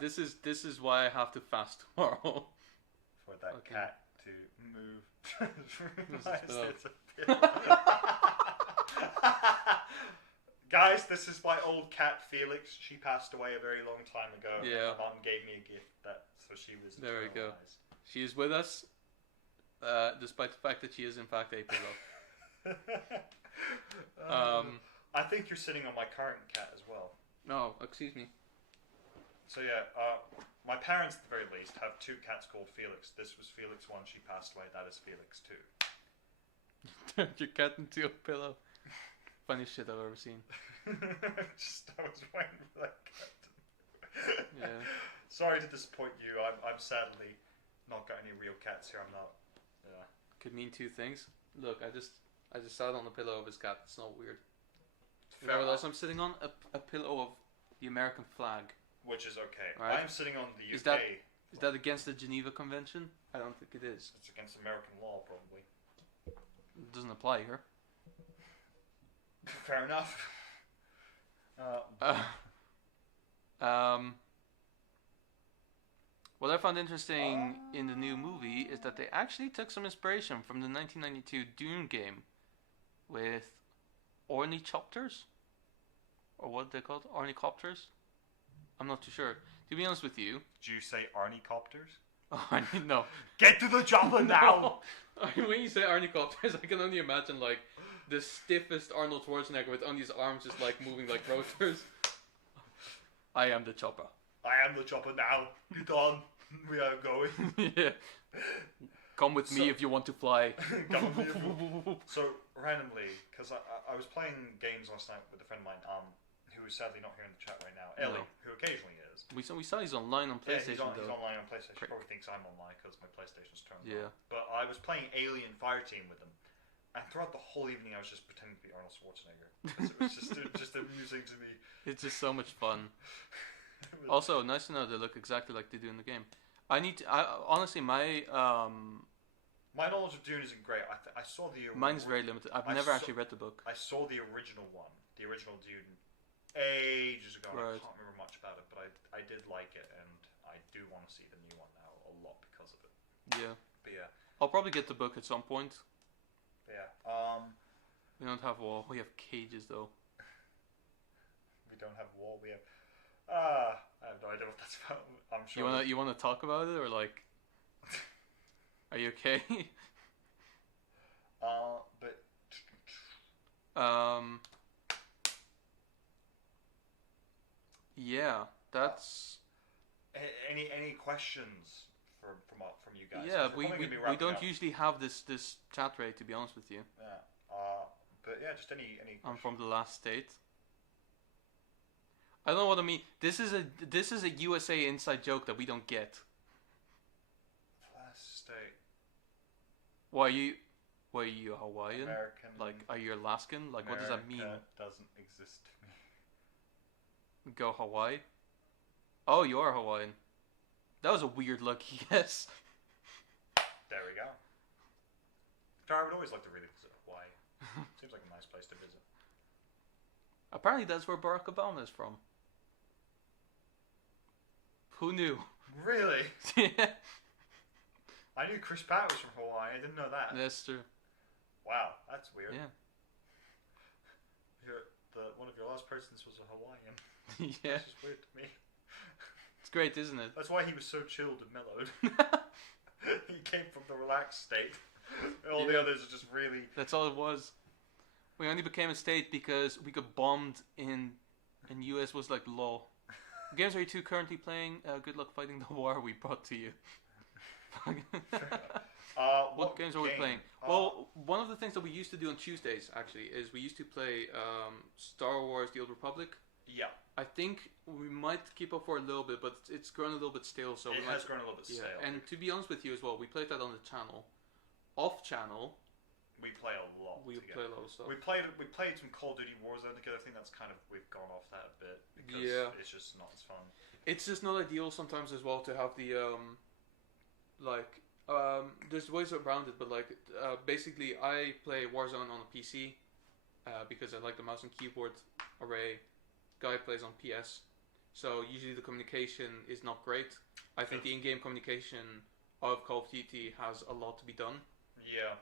This is why I have to fast tomorrow. For that cat to move. Guys, this is my old cat Felix. She passed away a very long time ago. Yeah. My mom gave me a gift so she was. There we go. She is with us, despite the fact that she is in fact a pillow. I think you're sitting on my current cat as well. No, excuse me. So yeah, my parents at the very least have two cats called Felix. This was Felix 1. She passed away. That is Felix 2. Turned your cat into a pillow. Funniest shit I've ever seen. I was waiting for that cat. Yeah. Sorry to disappoint you. I'm sadly not got any real cats here. I'm not. Yeah. Could mean two things. Look, I just sat on the pillow of his cat. It's not weird. You know what else I'm sitting on? A pillow of the American flag. Which is okay. Right. I'm sitting on the UK. Is that against the Geneva Convention? I don't think it is. It's against American law, probably. It doesn't apply here. Fair enough. What I found interesting in the new movie is that they actually took some inspiration from the 1992 Dune game with ornithopters, or what they called, ornithopters. I'm not too sure. To be honest with you, do you say ornithopters? Oh, I need no. Get to the chopper now. I mean, when you say Arnicopters, I can only imagine like the stiffest Arnold Schwarzenegger with only his arms just like moving like rotors. I am the chopper. I am the chopper now. Get on. We are going. Yeah. Come with me if you want to fly. Come with me. So randomly, because I was playing games last night with a friend of mine, who is sadly not here in the chat right now, Ellie, who occasionally is. We saw he's online on PlayStation. Yeah, he's online on PlayStation. He probably thinks I'm online because my PlayStation's turned on. Yeah. But I was playing Alien Fireteam with him, and throughout the whole evening I was just pretending to be Arnold Schwarzenegger. It was just amusing to me. It's just so much fun. Also, nice to know they look exactly like they do in the game. Honestly, my knowledge of Dune isn't great. I saw the. Mine's very limited. I've never actually read the book. I saw the original one, the original Dune, ages ago. Right. I can't remember much about it, but I did like it, and I do want to see the new one now a lot because of it. Yeah. But yeah. I'll probably get the book at some point. Yeah. We don't have wall. We have cages though. We don't have wall. We have. I have no idea what that's about. I'm sure. You wanna talk about it or like? Are you okay? But. Yeah, that's. Any questions from you guys? Yeah, we don't usually have this chat rate, to be honest with you. Yeah. But yeah, just any. I'm from the last state. I don't know what I mean. This is a USA inside joke that we don't get. Last state. Why are you Hawaiian? American. Like, are you Alaskan? Like, what does that mean? Doesn't exist to me. Go Hawaii? Oh, you are Hawaiian. That was a weird lucky guess. There we go. I would always like to really visit Hawaii. Seems like a nice place to visit. Apparently that's where Barack Obama is from. Who knew? Really? Yeah. I knew Chris Pratt was from Hawaii. I didn't know that. That's true. Wow, that's weird. Yeah. One of your last persons was a Hawaiian. Yeah. That's just weird to me. It's great, isn't it? That's why he was so chilled and mellowed. He came from the relaxed state. All the others are just really... That's all it was. We only became a state because we got bombed and US was like law. Games are you two currently playing? Good luck fighting the war we brought to you. What games are we playing? Well, one of the things that we used to do on Tuesdays actually is we used to play Star Wars: The Old Republic. Yeah. I think we might keep up for a little bit, but it's grown a little bit stale. So it has grown a little bit stale. And to be honest with you as well, we played that on the channel. Off channel, we play a lot. We play a lot of stuff. We played some Call of Duty Warzone together. I think that's kind of we've gone off that a bit because it's just not as fun. It's just not ideal sometimes as well to have the there's ways around it, but basically I play Warzone on a PC because I like the mouse and keyboard array. Guy plays on PS, so usually the communication is not great. I think the in-game communication of Call of Duty has a lot to be done. Yeah,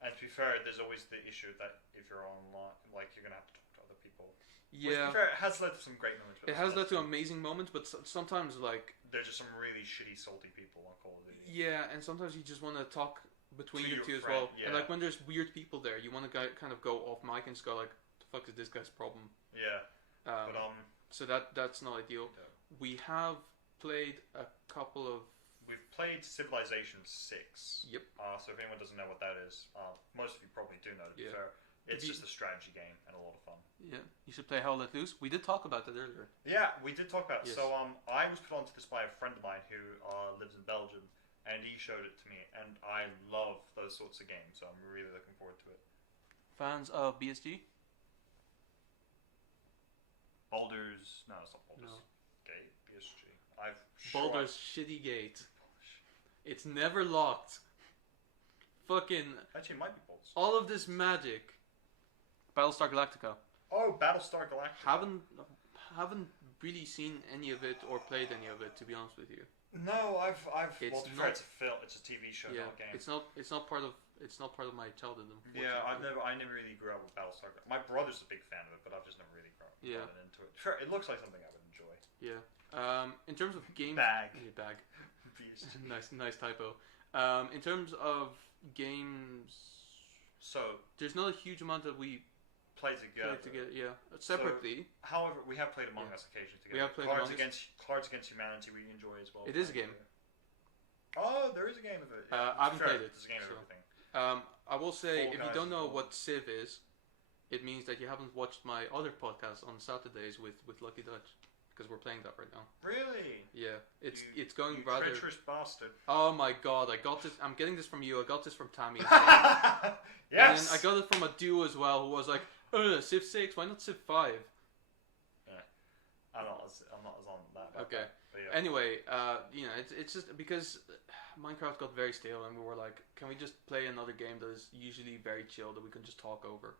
and to be fair, there's always the issue that if you're online, like you're gonna have to talk to other people. Yeah, to be fair, it has led to some great moments. It has led to amazing moments, but sometimes there's just some really shitty, salty people on Call of Duty. Yeah, and sometimes you just want to talk between you two as friend, well. Yeah. And when there's weird people there, you want to kind of go off mic and just go like, "The fuck is this guy's problem?" Yeah. So that's not ideal. Yeah. We have played a couple of. We've played Civilization 6. Yep. So if anyone doesn't know what that is, most of you probably do know. To be fair, it's just a strategy game and a lot of fun. Yeah, you should play Hell Let Loose. We did talk about that earlier. Yeah, we did talk about it. Yes. So I was put onto this by a friend of mine who lives in Belgium, and he showed it to me, and I love those sorts of games. So I'm really looking forward to it. Fans of BSG? Baldur's... No, it's not Baldur's. No. Gate, BSG. Baldur's Shitty Gate. It's never locked. Fucking... Actually, it might be Baldur's. All of this magic. Battlestar Galactica. Oh, Battlestar Galactica. Haven't really seen any of it or played any of it, to be honest with you. No, I've well, to be fair, it's a film, it's a TV show, not a game. It's not part of my childhood. Yeah, I never really grew up with Battlestar. My brother's a big fan of it, but I've just never really grown into it. Sure, it looks like something I would enjoy. Yeah. In terms of games, bag. Yeah, bag. used. nice typo. In terms of games, so there's not a huge amount that we play together. Yeah, separately. So, however, we have played Among Us occasionally together. We have played Cards Against Humanity. We enjoy as well. It is a game. Oh, there is a game of it. I haven't played it. There's a game of everything. I will say, if you don't know well. what Civ is, it means that you haven't watched my other podcast on Saturdays with Lucky Dutch, because we're playing that right now. Really? Yeah, it's going you rather. Treacherous bastard. Oh my god! I got this. I'm getting this from you. I got this from Tammy. Yes. And I got it from a duo as well, who was like, Civ 6. Why not Civ 5? Yeah. I'm not as on that. Okay. Yeah. Anyway, it's just because Minecraft got very stale, and we were like, can we just play another game that is usually very chill that we can just talk over?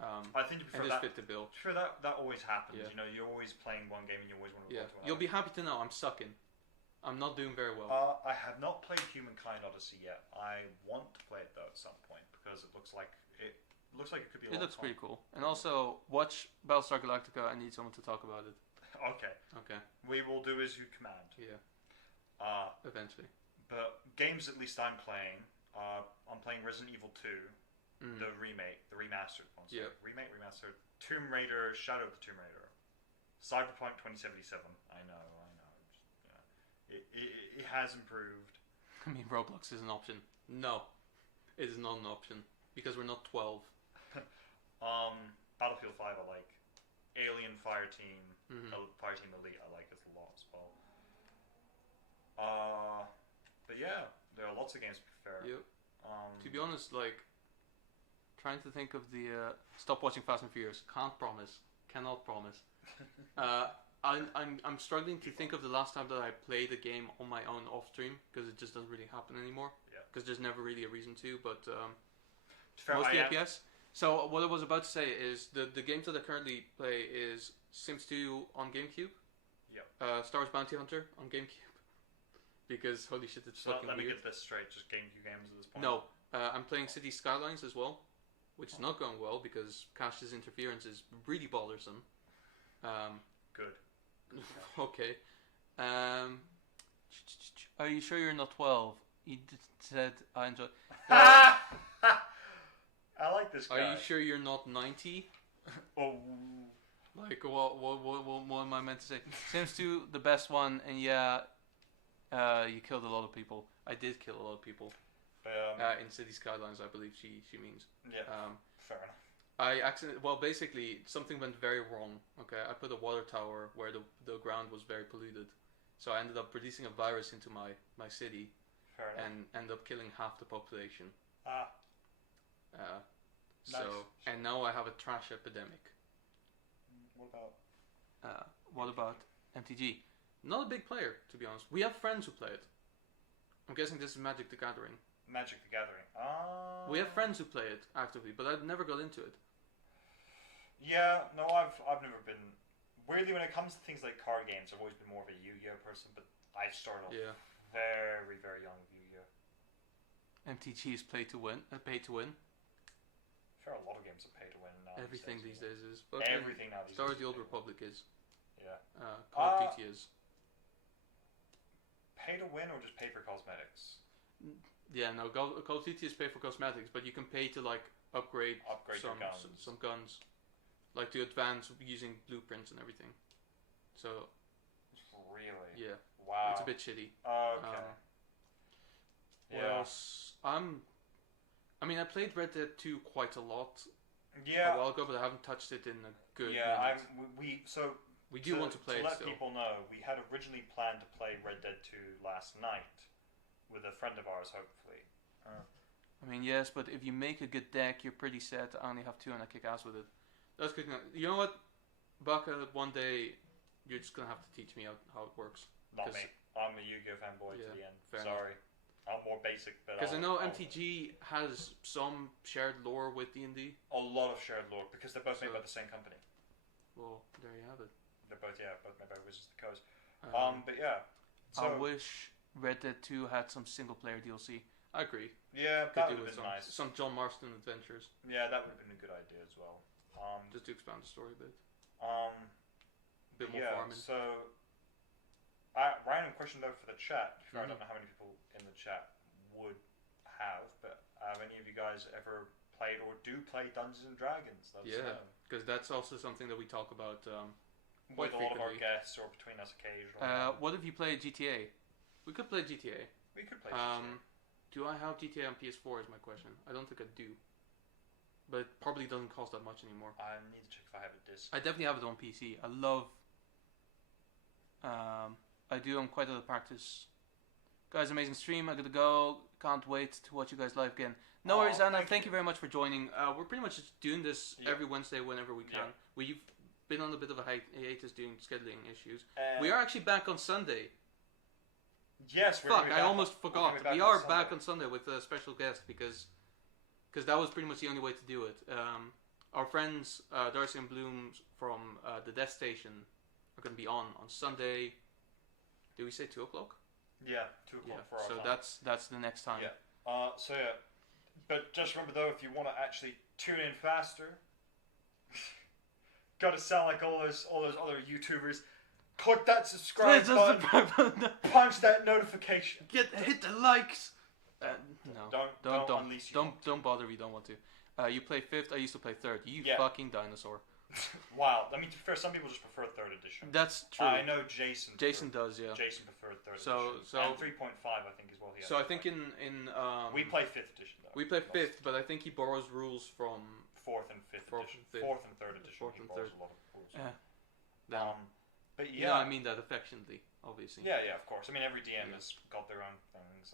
I think you prefer and just that. fit the bill. Sure, that always happens. Yeah. You know, you're always playing one game and you always want to. Yeah. To You'll be happy to know I'm sucking. I'm not doing very well. I have not played Humankind Odyssey yet. I want to play it though at some point because it looks like it could be. It looks pretty cool. And also, watch Battlestar Galactica. I need someone to talk about it. Okay. Okay. We will do as you command. Yeah. Eventually. But games at least I'm playing. I'm playing Resident Evil 2, the remake, the remastered one. So yeah. Remake, remastered. Tomb Raider, Shadow of the Tomb Raider. Cyberpunk 2077. I know. Just, it has improved. I mean, Roblox is an option. No. It is not an option. Because we're not 12. Battlefield 5 I like. Alien Fireteam, Fireteam Elite I like as a lot as well. But yeah, there are lots of games to be fair. Yep. To be honest, like, trying to think of the stop watching Fast and Furious. Can't promise. Cannot promise. I'm struggling to think of the last time that I played a game on my own off stream because it just doesn't really happen anymore. Yeah. Because there's never really a reason to. But fair, mostly FPS. So what I was about to say is the games that I currently play is Sims 2 on GameCube. Yep. Star Wars Bounty Hunter on GameCube. Because holy shit, it's fucking let me weird. get this straight. Just GameCube games at this point. No, I'm playing City Skylines as well, which is not going well because Cash's interference is really bothersome. Good. Okay. Are you sure you're not 12? He said I enjoy. I like this guy. Are you sure you're not 90? Oh. Like what am I meant to say? Sims 2, the best one, and yeah, you killed a lot of people. I did kill a lot of people. In City Skylines, I believe she means. Yeah. Fair enough. Basically, something went very wrong. Okay, I put a water tower where the ground was very polluted, so I ended up releasing a virus into my city, fair enough. and ended up killing half the population. Nice. And now I have a trash epidemic. What about MTG? Not a big player, to be honest. We have friends who play it. I'm guessing this is Magic the Gathering. Magic the Gathering. We have friends who play it actively, but I never got into it. Yeah, no, I've never been. Weirdly, when it comes to things like card games, I've always been more of a Yu-Gi-Oh person. But I started off very, very young with Yu-Gi-Oh. MTG is pay to win. Sure, a lot of games are pay to win now. Everything these days is. Everything now these days. Star Wars: The Old Republic is. Yeah. Call of Duty is. Pay to win or just pay for cosmetics? Yeah, no. Call of Duty is pay for cosmetics, but you can pay to like upgrade some guns, like to advance using blueprints and everything. So. Really? Yeah. Wow. It's a bit shitty. Okay. What else? I played Red Dead 2 quite a lot. Yeah. A while ago, but I haven't touched it in a good. Yeah, minute. We do want to play it let still. people know, we had originally planned to play Red Dead 2 last night with a friend of ours, hopefully. Yes, but if you make a good deck, you're pretty set. I only have 2 and I kick ass with it. That's kicking out. You know what, Baka? One day, you're just gonna have to teach me how it works. Not me. I'm a Yu-Gi-Oh fanboy to the end. Sorry. Enough. I'm more basic, but because I know MTG has some shared lore with D&D. A lot of shared lore because they're both made by the same company. Well, there you have it. They're both made by Wizards of the Coast. But yeah. So, I wish Red Dead 2 had some single player DLC. I agree. Yeah, that would have been nice. Some John Marston adventures. Yeah, that would have been a good idea as well. Just to expand the story a bit. Bit more farming. So Random question though for the chat. I don't know how many people in the chat would have, but have any of you guys ever played or do play Dungeons and Dragons? Because that's also something that we talk about with a lot of our guests or between us occasionally. What if you play GTA? We could play GTA. We could play GTA. Do I have GTA on PS4 is my question. I don't think I do. But it probably doesn't cost that much anymore. I need to check if I have a disc. I definitely have it on PC. I love... I do. I'm quite out of practice. Guys, amazing stream. I gotta go. Can't wait to watch you guys live again. No worries, Anna. Thank you very much for joining. We're pretty much just doing this every Wednesday whenever we can. We've been on a bit of a hiatus doing scheduling issues. We are actually back on Sunday. Yes, we're I almost forgot. We are back on Sunday with a special guest because that was pretty much the only way to do it. Our friends Darcy and Bloom from the Death Station are going to be on Sunday. Did we say 2 o'clock? Yeah, 2 o'clock for our time. So that's the next time. Yeah. But just remember though, if you want to actually tune in faster, gotta sound like all those other YouTubers. Click that subscribe button. Punch that notification. Hit the likes. No, don't bother if you don't want to. You play 5th. I used to play 3rd. You fucking dinosaur. Wow. I mean, to be fair, some people just prefer 3rd edition. That's true. I know Jason. Jason does, yeah. Jason preferred 3rd edition. And 3.5, I think, as well. So I think in we play 5th edition though. We play 5th, but I think he borrows rules from 4th and 5th edition. 4th and 3rd edition. 4th and 3rd. A lot of rules. But yeah, I mean that affectionately, obviously. Yeah, of course. I mean, every DM has got their own things.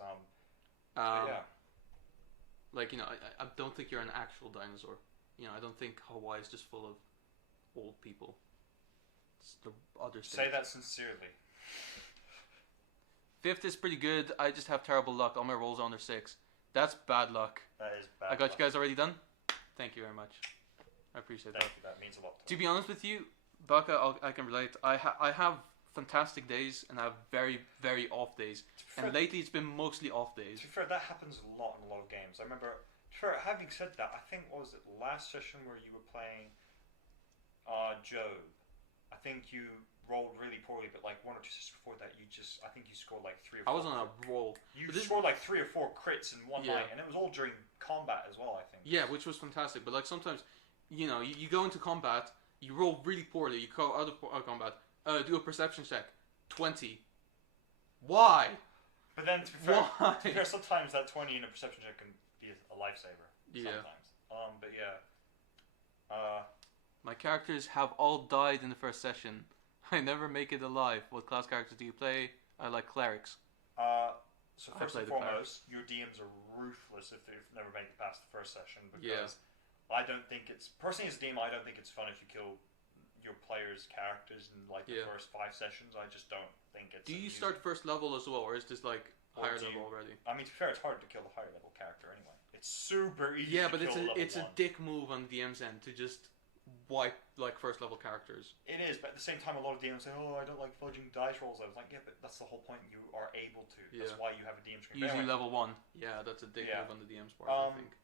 Like, I don't think you're an actual dinosaur. I don't think Hawaii is just full of old people. It's the other state. Say that sincerely. 5th is pretty good. I just have terrible luck. All my rolls are under 6. That's bad luck. That is bad. I got you guys already done. Thank you very much. I appreciate that. Thank you. That means a lot. To be honest with you, Baka, I can relate. I have fantastic days and I have very, very off days. And lately it's been mostly off days. To be fair, that happens a lot in a lot of games. I remember, having said that, I think, what was it, last session where you were playing Job? I think you rolled really poorly, but like 1 or 2 sessions before that, I think you scored like 3 or 4. I was on a roll. You scored like 3 or 4 crits in one night, and it was all during combat as well, I think. Yeah, which was fantastic. But like sometimes, you go into combat, you roll really poorly, you go out of combat, do a perception check, 20. Why? But then, to be fair, sometimes that 20 in a perception check can be a lifesaver. Yeah. Sometimes. But yeah. My characters have all died in the first session. I never make it alive. What class characters do you play? I like clerics. So first and foremost, your DMs are ruthless if they've never made it past the first session, because I don't think it's... Personally, as a DM, I don't think it's fun if you kill your players' characters in like the first 5 sessions. I just don't think it's... Do you start first level as well, or is this like higher level already? I mean, to be fair, it's hard to kill a higher level character anyway. It's super easy to kill level 1. It's a dick move on the DM's end to just wipe like first level characters. It is, but at the same time, a lot of DMs say, "Oh, I don't like fudging dice rolls." I was like, "Yeah, but that's the whole point. You are able to. That's why you have a DM screen." Usually level 1. Yeah, that's a dick move on the DM's part. I think.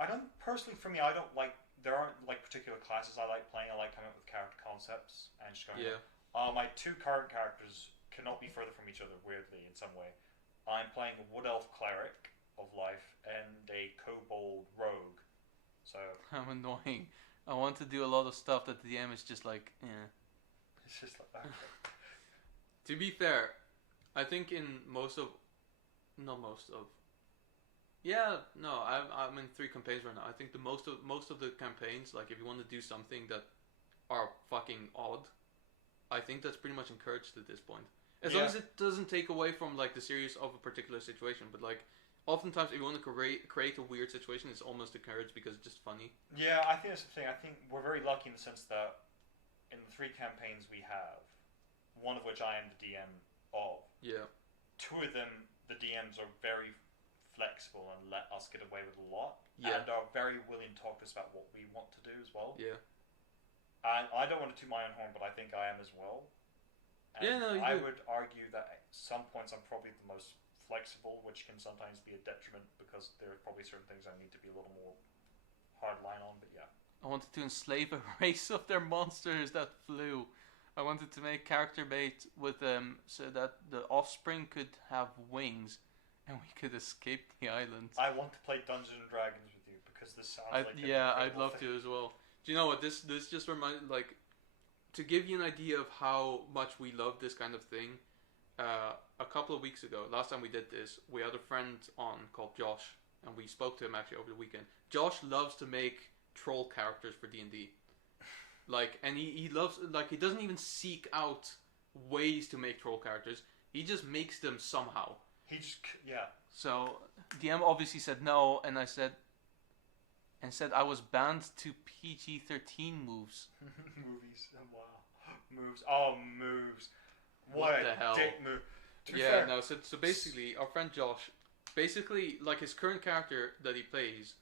I don't personally. For me, I don't like. There aren't like particular classes I like playing. I like coming up with character concepts and just going. My 2 current characters cannot be further from each other. Weirdly, in some way, I'm playing a wood elf cleric of life and a kobold rogue. So I'm annoying. I want to do a lot of stuff that the DM is just like, It's just like that. To be fair, I think in I'm in 3 campaigns right now. I think most of the campaigns, like if you want to do something that are fucking odd, I think that's pretty much encouraged at this point. As long as it doesn't take away from like the serious of a particular situation, but like oftentimes if you want to create a weird situation, it's almost encouraged because it's just funny. Yeah, I think that's the thing. I think we're very lucky in the sense that in the 3 campaigns we have, one of which I am the DM of. Yeah. 2 of them, the DMs are very flexible and let us get away with a lot. Yeah. And are very willing to talk to us about what we want to do as well. Yeah. And I don't want to toot my own horn, but I think I am as well. And I would argue that at some points I'm probably the most flexible, which can sometimes be a detriment because there are probably certain things I need to be a little more hard line on, but yeah. I wanted to enslave a race of their monsters that flew. I wanted to make character bait with them so that the offspring could have wings and we could escape the island. I want to play Dungeons and Dragons with you because this sounds like I'd love to as well. Do you know what this just reminded, like, to give you an idea of how much we love this kind of thing. A couple of weeks ago, last time we did this, we had a friend on called Josh, and we spoke to him actually over the weekend. Josh loves to make troll characters for D&D. Like, and he loves, like, he doesn't even seek out ways to make troll characters. He just makes them somehow. So DM obviously said no, and I said I was banned to PG-13 moves. Movies. Wow. Moves. Oh, moves. What the hell? Dick move. Yeah, no. So basically, our friend Josh, basically, like, his current character that he plays,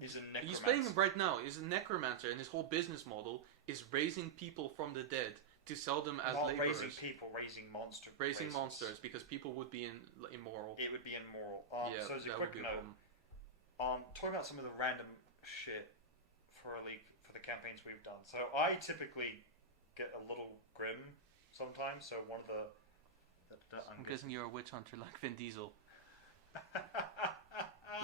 he's a necromancer. He's playing him right now. He's a necromancer, and his whole business model is raising people from the dead to sell them as laborers. Not raising people, raising monsters. Raising monsters, because people would be immoral. It would be immoral. Yeah, so as a quick note, talking about some of the random shit for a league, for the campaigns we've done. So I typically get a little grim sometimes. So one of the I'm guessing you're a witch hunter like Vin Diesel.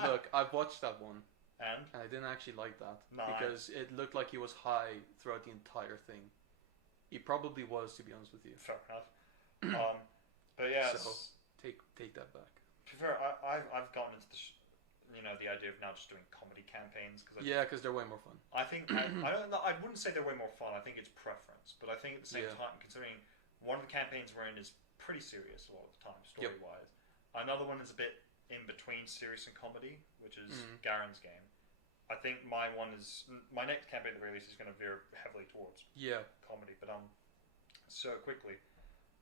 Look, I've watched that one. And I didn't actually like that. No, because it looked like he was high throughout the entire thing. He probably was, to be honest with you. Fair enough. But yeah, so take that back. To be fair, I've gotten into the idea of now just doing comedy campaigns because they're way more fun. I think I don't know. I wouldn't say they're way more fun. I think it's preference, but I think at the same time, considering one of the campaigns we're in is pretty serious a lot of the time, story wise. Another one is a bit in between serious and comedy, which is Garen's game. I think my next campaign at the very least is going to veer heavily towards comedy. But so quickly,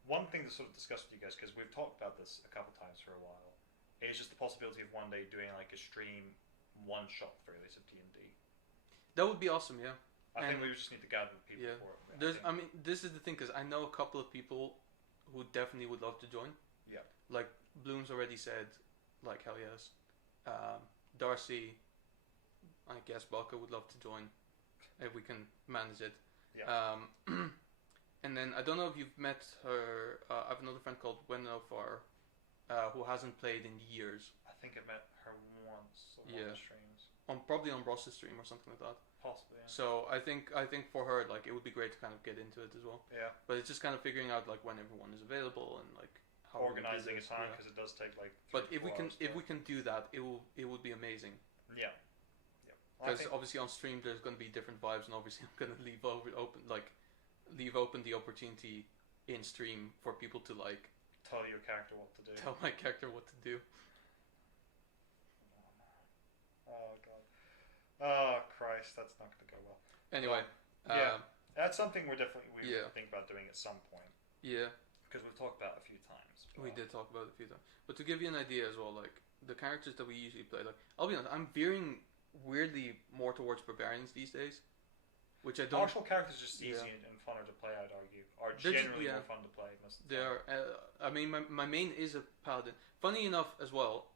one thing to sort of discuss with you guys, because we've talked about this a couple times for a while, is just the possibility of one day doing like a stream one shot at the very least of D&D. That would be awesome, yeah. I think we just need to gather people for it. I mean, this is the thing, because I know a couple of people who definitely would love to join. Yeah. Like Bloom's already said, like, hell yes. Darcy, I guess Balka would love to join if we can manage it. Yeah. And then I don't know if you've met her. I have another friend called Wenofar, who hasn't played in years. I think I met her once on one of the streams. Probably on Ross's stream or something like that. Possibly. Yeah. So I think for her, like, it would be great to kind of get into it as well. Yeah. But it's just kind of figuring out like when everyone is available and like how organizing a time, because it does take like. But if we can do that, it would be amazing. Yeah. Because obviously on stream there's going to be different vibes, and obviously I'm going to leave open the opportunity in stream for people to like tell your character what to do. Tell my character what to do. Oh god. Oh Christ, that's not going to go well. Anyway, that's something we think about doing at some point. Yeah. Because we've talked about it a few times. We did talk about it a few times. But to give you an idea as well, like the characters that we usually play, like I'll be honest, I'm veering weirdly more towards barbarians these days, which I don't. Martial characters are just easier and funner to play. I'd argue are generally more fun to play. Most of the time. They are. I mean, my main is a paladin. Funny enough, as well,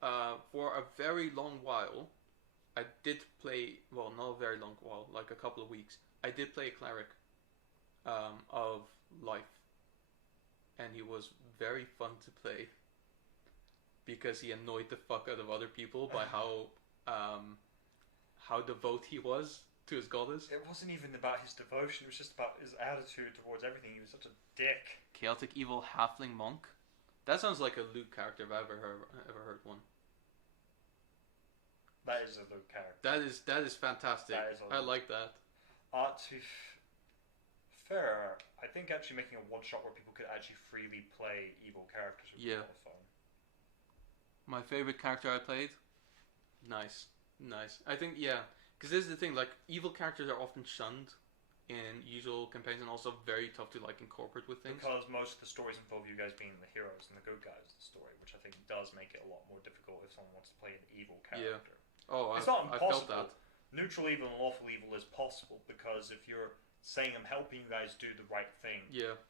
for a very long while, I did play. Well, not a very long while, like a couple of weeks. I did play a cleric, of life, and he was very fun to play because he annoyed the fuck out of other people by how devout he was to his goddess. It wasn't even about his devotion, it was just about his attitude towards everything. He was such a dick. Chaotic evil halfling monk? That sounds like a Luke character if I've ever heard one. That is a Luke character. That is fantastic. I like that. To fair, I think actually making a one shot where people could actually freely play evil characters would be a lot of fun. My favorite character I played? Nice. I think, because this is the thing, like, evil characters are often shunned in usual campaigns and also very tough to, like, incorporate with things. Because most of the stories involve you guys being the heroes and the good guys of the story, which I think does make it a lot more difficult if someone wants to play an evil character. Yeah. Oh, it's not impossible. I felt that. Neutral evil and lawful evil is possible, because if you're saying I'm helping you guys do the right thing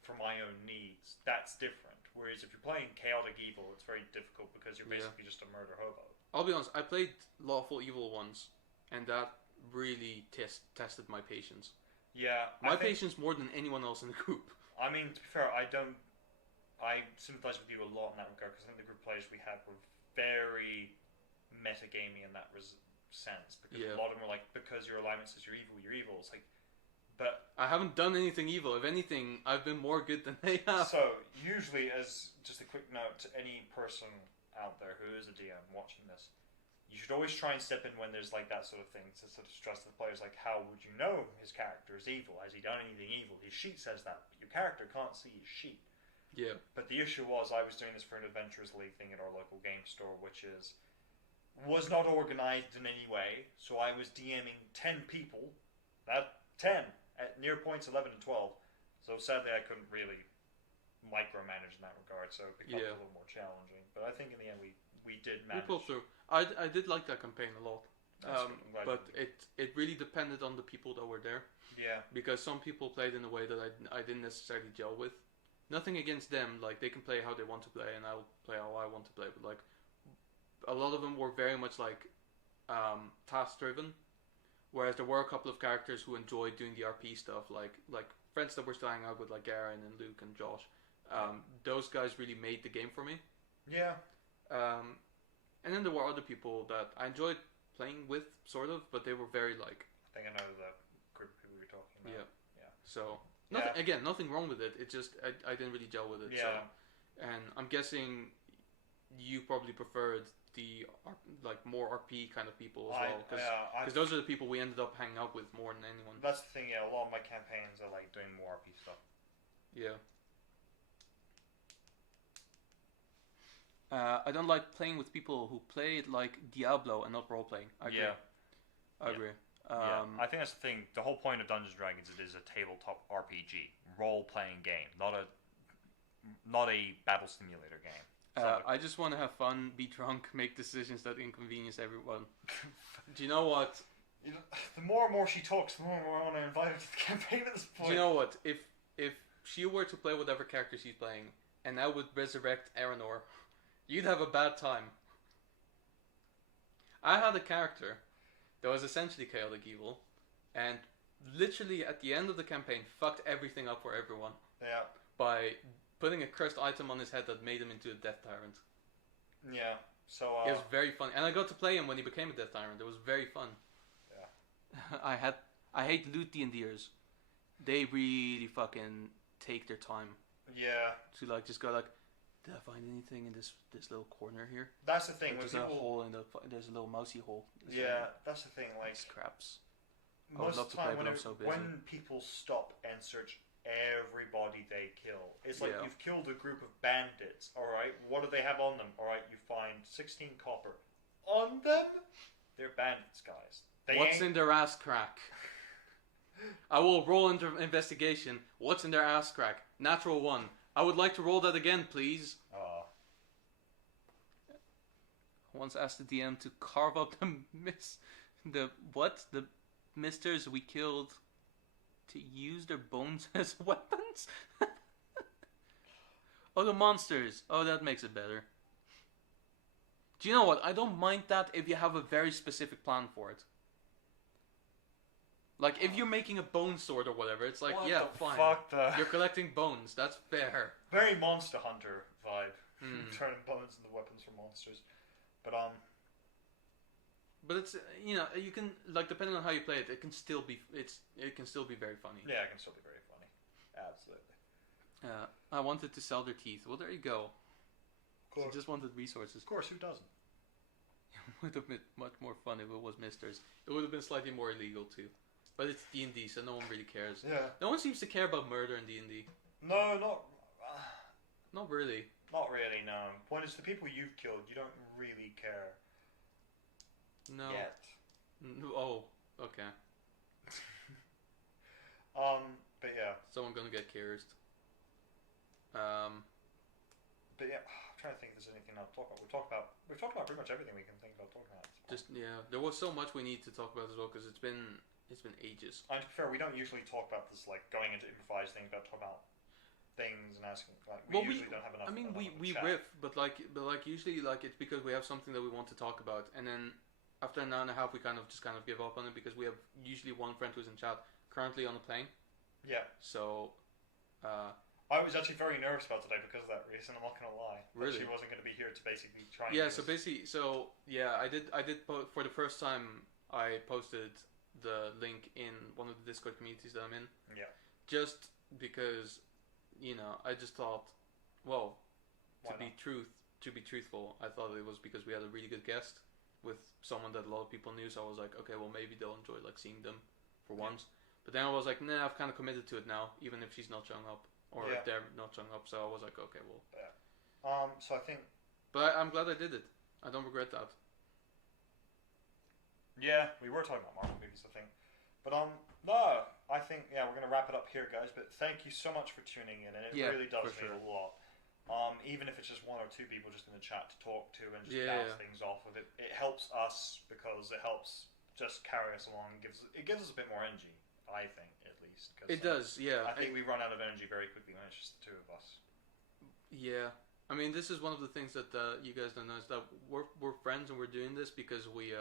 for my own needs, that's different. Whereas if you're playing chaotic evil, it's very difficult because you're basically just a murder hobo. I'll be honest, I played lawful evil once, and that really tested my patience. Yeah. My patience more than anyone else in the group. I mean, to be fair, I sympathise with you a lot in that regard, because I think the group players we had were very metagamey in that sense. Because a lot of them were like, because your alignment says you're evil, you're evil. It's like, but I haven't done anything evil. If anything, I've been more good than they have. So, usually, as just a quick note to any person out there who is a DM watching this, you should always try and step in when there's like that sort of thing to sort of stress to the players, like, how would you know his character is evil? Has he done anything evil? His sheet says that, but your character can't see his sheet. Yeah. But the issue was, I was doing this for an Adventurers League thing at our local game store, which was not organised in any way, so I was DMing 10 people, 10, at near points 11 and 12, so sadly I couldn't really micromanage in that regard, so it becomes a little more challenging. But I think in the end we did manage. We pulled through. I did like that campaign a lot, but it really depended on the people that were there. Yeah. Because some people played in a way that I didn't necessarily gel with. Nothing against them, like they can play how they want to play, and I'll play how I want to play. But like, a lot of them were very much like task driven. Whereas there were a couple of characters who enjoyed doing the RP stuff, like friends that we're still hanging out with, like Garen and Luke and Josh. Those guys really made the game for me. Yeah. And then there were other people that I enjoyed playing with, sort of, but they were very like. I think I know the group of people you're talking about. Yeah. Yeah. So nothing wrong with it. It just I didn't really gel with it. Yeah. So, and I'm guessing you probably preferred the like more RP kind of people as well, because those are the people we ended up hanging out with more than anyone. That's the thing. Yeah, a lot of my campaigns are like doing more RP stuff. Yeah. I don't like playing with people who play it like Diablo and not role playing. I agree. I agree. I think that's the thing. The whole point of Dungeons & Dragons, it is a tabletop RPG, role playing game, not a battle simulator game. I just want to have fun, be drunk, make decisions that inconvenience everyone. Do you know what? The more and more she talks, the more and more I want to invite her to the campaign at this point. Do you know what? If she were to play whatever character she's playing, and I would resurrect Aranor, you'd have a bad time. I had a character that was essentially chaotic evil, and literally at the end of the campaign fucked everything up for everyone. Yeah. By putting a cursed item on his head that made him into a Death Tyrant. Yeah, so... it was very fun. And I got to play him when he became a Death Tyrant. It was very fun. Yeah. I hate loot D&Ders. They really fucking take their time. Yeah. To like, just go like, did I find anything in this little corner here? That's the thing. Like, there's a hole in there's a little mousy hole. That's the thing, like... Scraps. Most of the time when people stop and search everybody they kill, it's like you've killed a group of bandits. All right, what do they have on them? All right, you find 16 copper on them. They're bandits, guys. What's in their ass crack? I will roll into investigation. What's in their ass crack? Natural 1. I would like to roll that again, please. Once asked the DM to carve up the misters we killed to use their bones as weapons? Oh, the monsters. Oh, that makes it better. Do you know what? I don't mind that if you have a very specific plan for it. Like, if you're making a bone sword or whatever, it's like, fine. You're collecting bones. That's fair. Very Monster Hunter vibe. Turning bones into weapons for monsters. But it's, you can, like, depending on how you play it, it can still be very funny. Yeah, it can still be very funny. Absolutely. I wanted to sell their teeth. Well, there you go. Of course. She just wanted resources. Of course, who doesn't? It would have been much more fun if it was misters. It would have been slightly more illegal too. But it's D&D, so no one really cares. Yeah. No one seems to care about murder in D&D. No, not... Not really. Not really, no. When it's the people you've killed, you don't really care. No. Yet. Oh, okay. But yeah. Someone gonna get cursed. But yeah, I'm trying to think if there's anything else to talk about. We've talked about pretty much everything we can think about talking about. There was so much we need to talk about as well, because it's been ages. And to be fair, we don't usually talk about this, like, going into improvised things, about talking about things and asking, like, we usually don't have enough. I mean, we riff, but usually, like, it's because we have something that we want to talk about, and then after an hour and a half, we kind of give up on it, because we have usually one friend who's in chat currently on a plane. Yeah. So, I was actually very nervous about today because of that reason. I'm not gonna lie. Really? She wasn't gonna be here to basically try. And Yeah. I did for the first time. I posted the link in one of the Discord communities that I'm in. Yeah. Just because, I just thought, well, to be truthful, I thought it was because we had a really good guest with someone that a lot of people knew. So I was like, okay, well maybe they'll enjoy like seeing them for once. But then I was like, nah, I've kind of committed to it now, even if she's not showing up or if they're not showing up. So I was like, okay, well. Yeah. So I think. But I'm glad I did it. I don't regret that. Yeah, we were talking about Marvel movies, I think. But no, I think we're gonna wrap it up here, guys. But thank you so much for tuning in, and it really does mean a lot. Even if it's just one or two people just in the chat to talk to and just bounce things off of it, it helps us because it helps just carry us along. It gives us a bit more energy, I think, at least. Cause, it does, yeah. I think we run out of energy very quickly when it's just the two of us. Yeah, I mean, this is one of the things that you guys don't know is that we're friends and we're doing this because we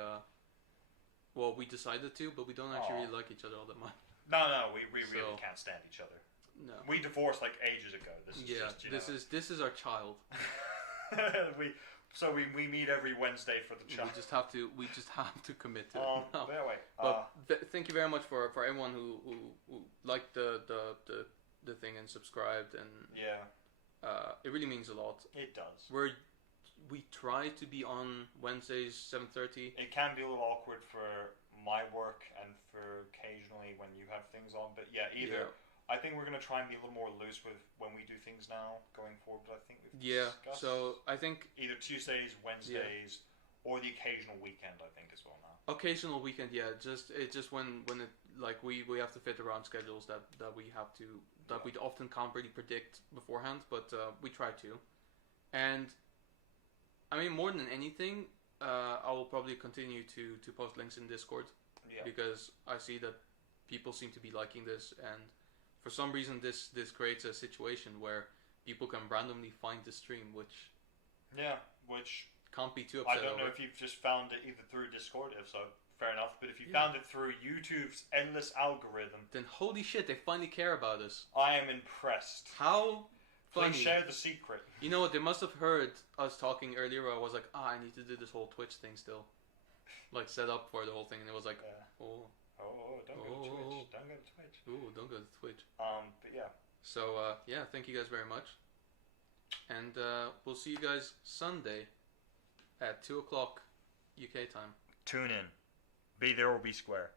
decided to, but we don't actually really like each other all that much. No, we really can't stand each other. No. We divorced like ages ago. This is our child. we meet every Wednesday for the child. We just have to commit to it. No. But anyway, thank you very much for everyone who liked the thing and subscribed and it really means a lot. It does. We try to be on Wednesdays 7:30. It can be a little awkward for my work and for occasionally when you have things on, but I think we're gonna try and be a little more loose with when we do things now going forward. But I think we've discussed so I think either Tuesdays, Wednesdays, or the occasional weekend. I think as well now. Occasional weekend, yeah. It's just when it like we have to fit around schedules that we have to we often can't really predict beforehand, but we try to. And I mean, more than anything, I will probably continue to post links in Discord because I see that people seem to be liking this, and for some reason this creates a situation where people can randomly find the stream, which can't be too upset I don't know over. if you've just found it either through Discord, if so, fair enough, but if you found it through YouTube's endless algorithm, then holy shit, they finally care about us. I am impressed. How funny. Please share the secret. You know what, they must have heard us talking earlier where I was like, I need to do this whole Twitch thing still. Like, set up for the whole thing, and it was like, don't go to Twitch. Don't go to Twitch. Ooh, don't go to Twitch. But yeah. So, thank you guys very much. And we'll see you guys Sunday at 2 o'clock UK time. Tune in. Be there or be square.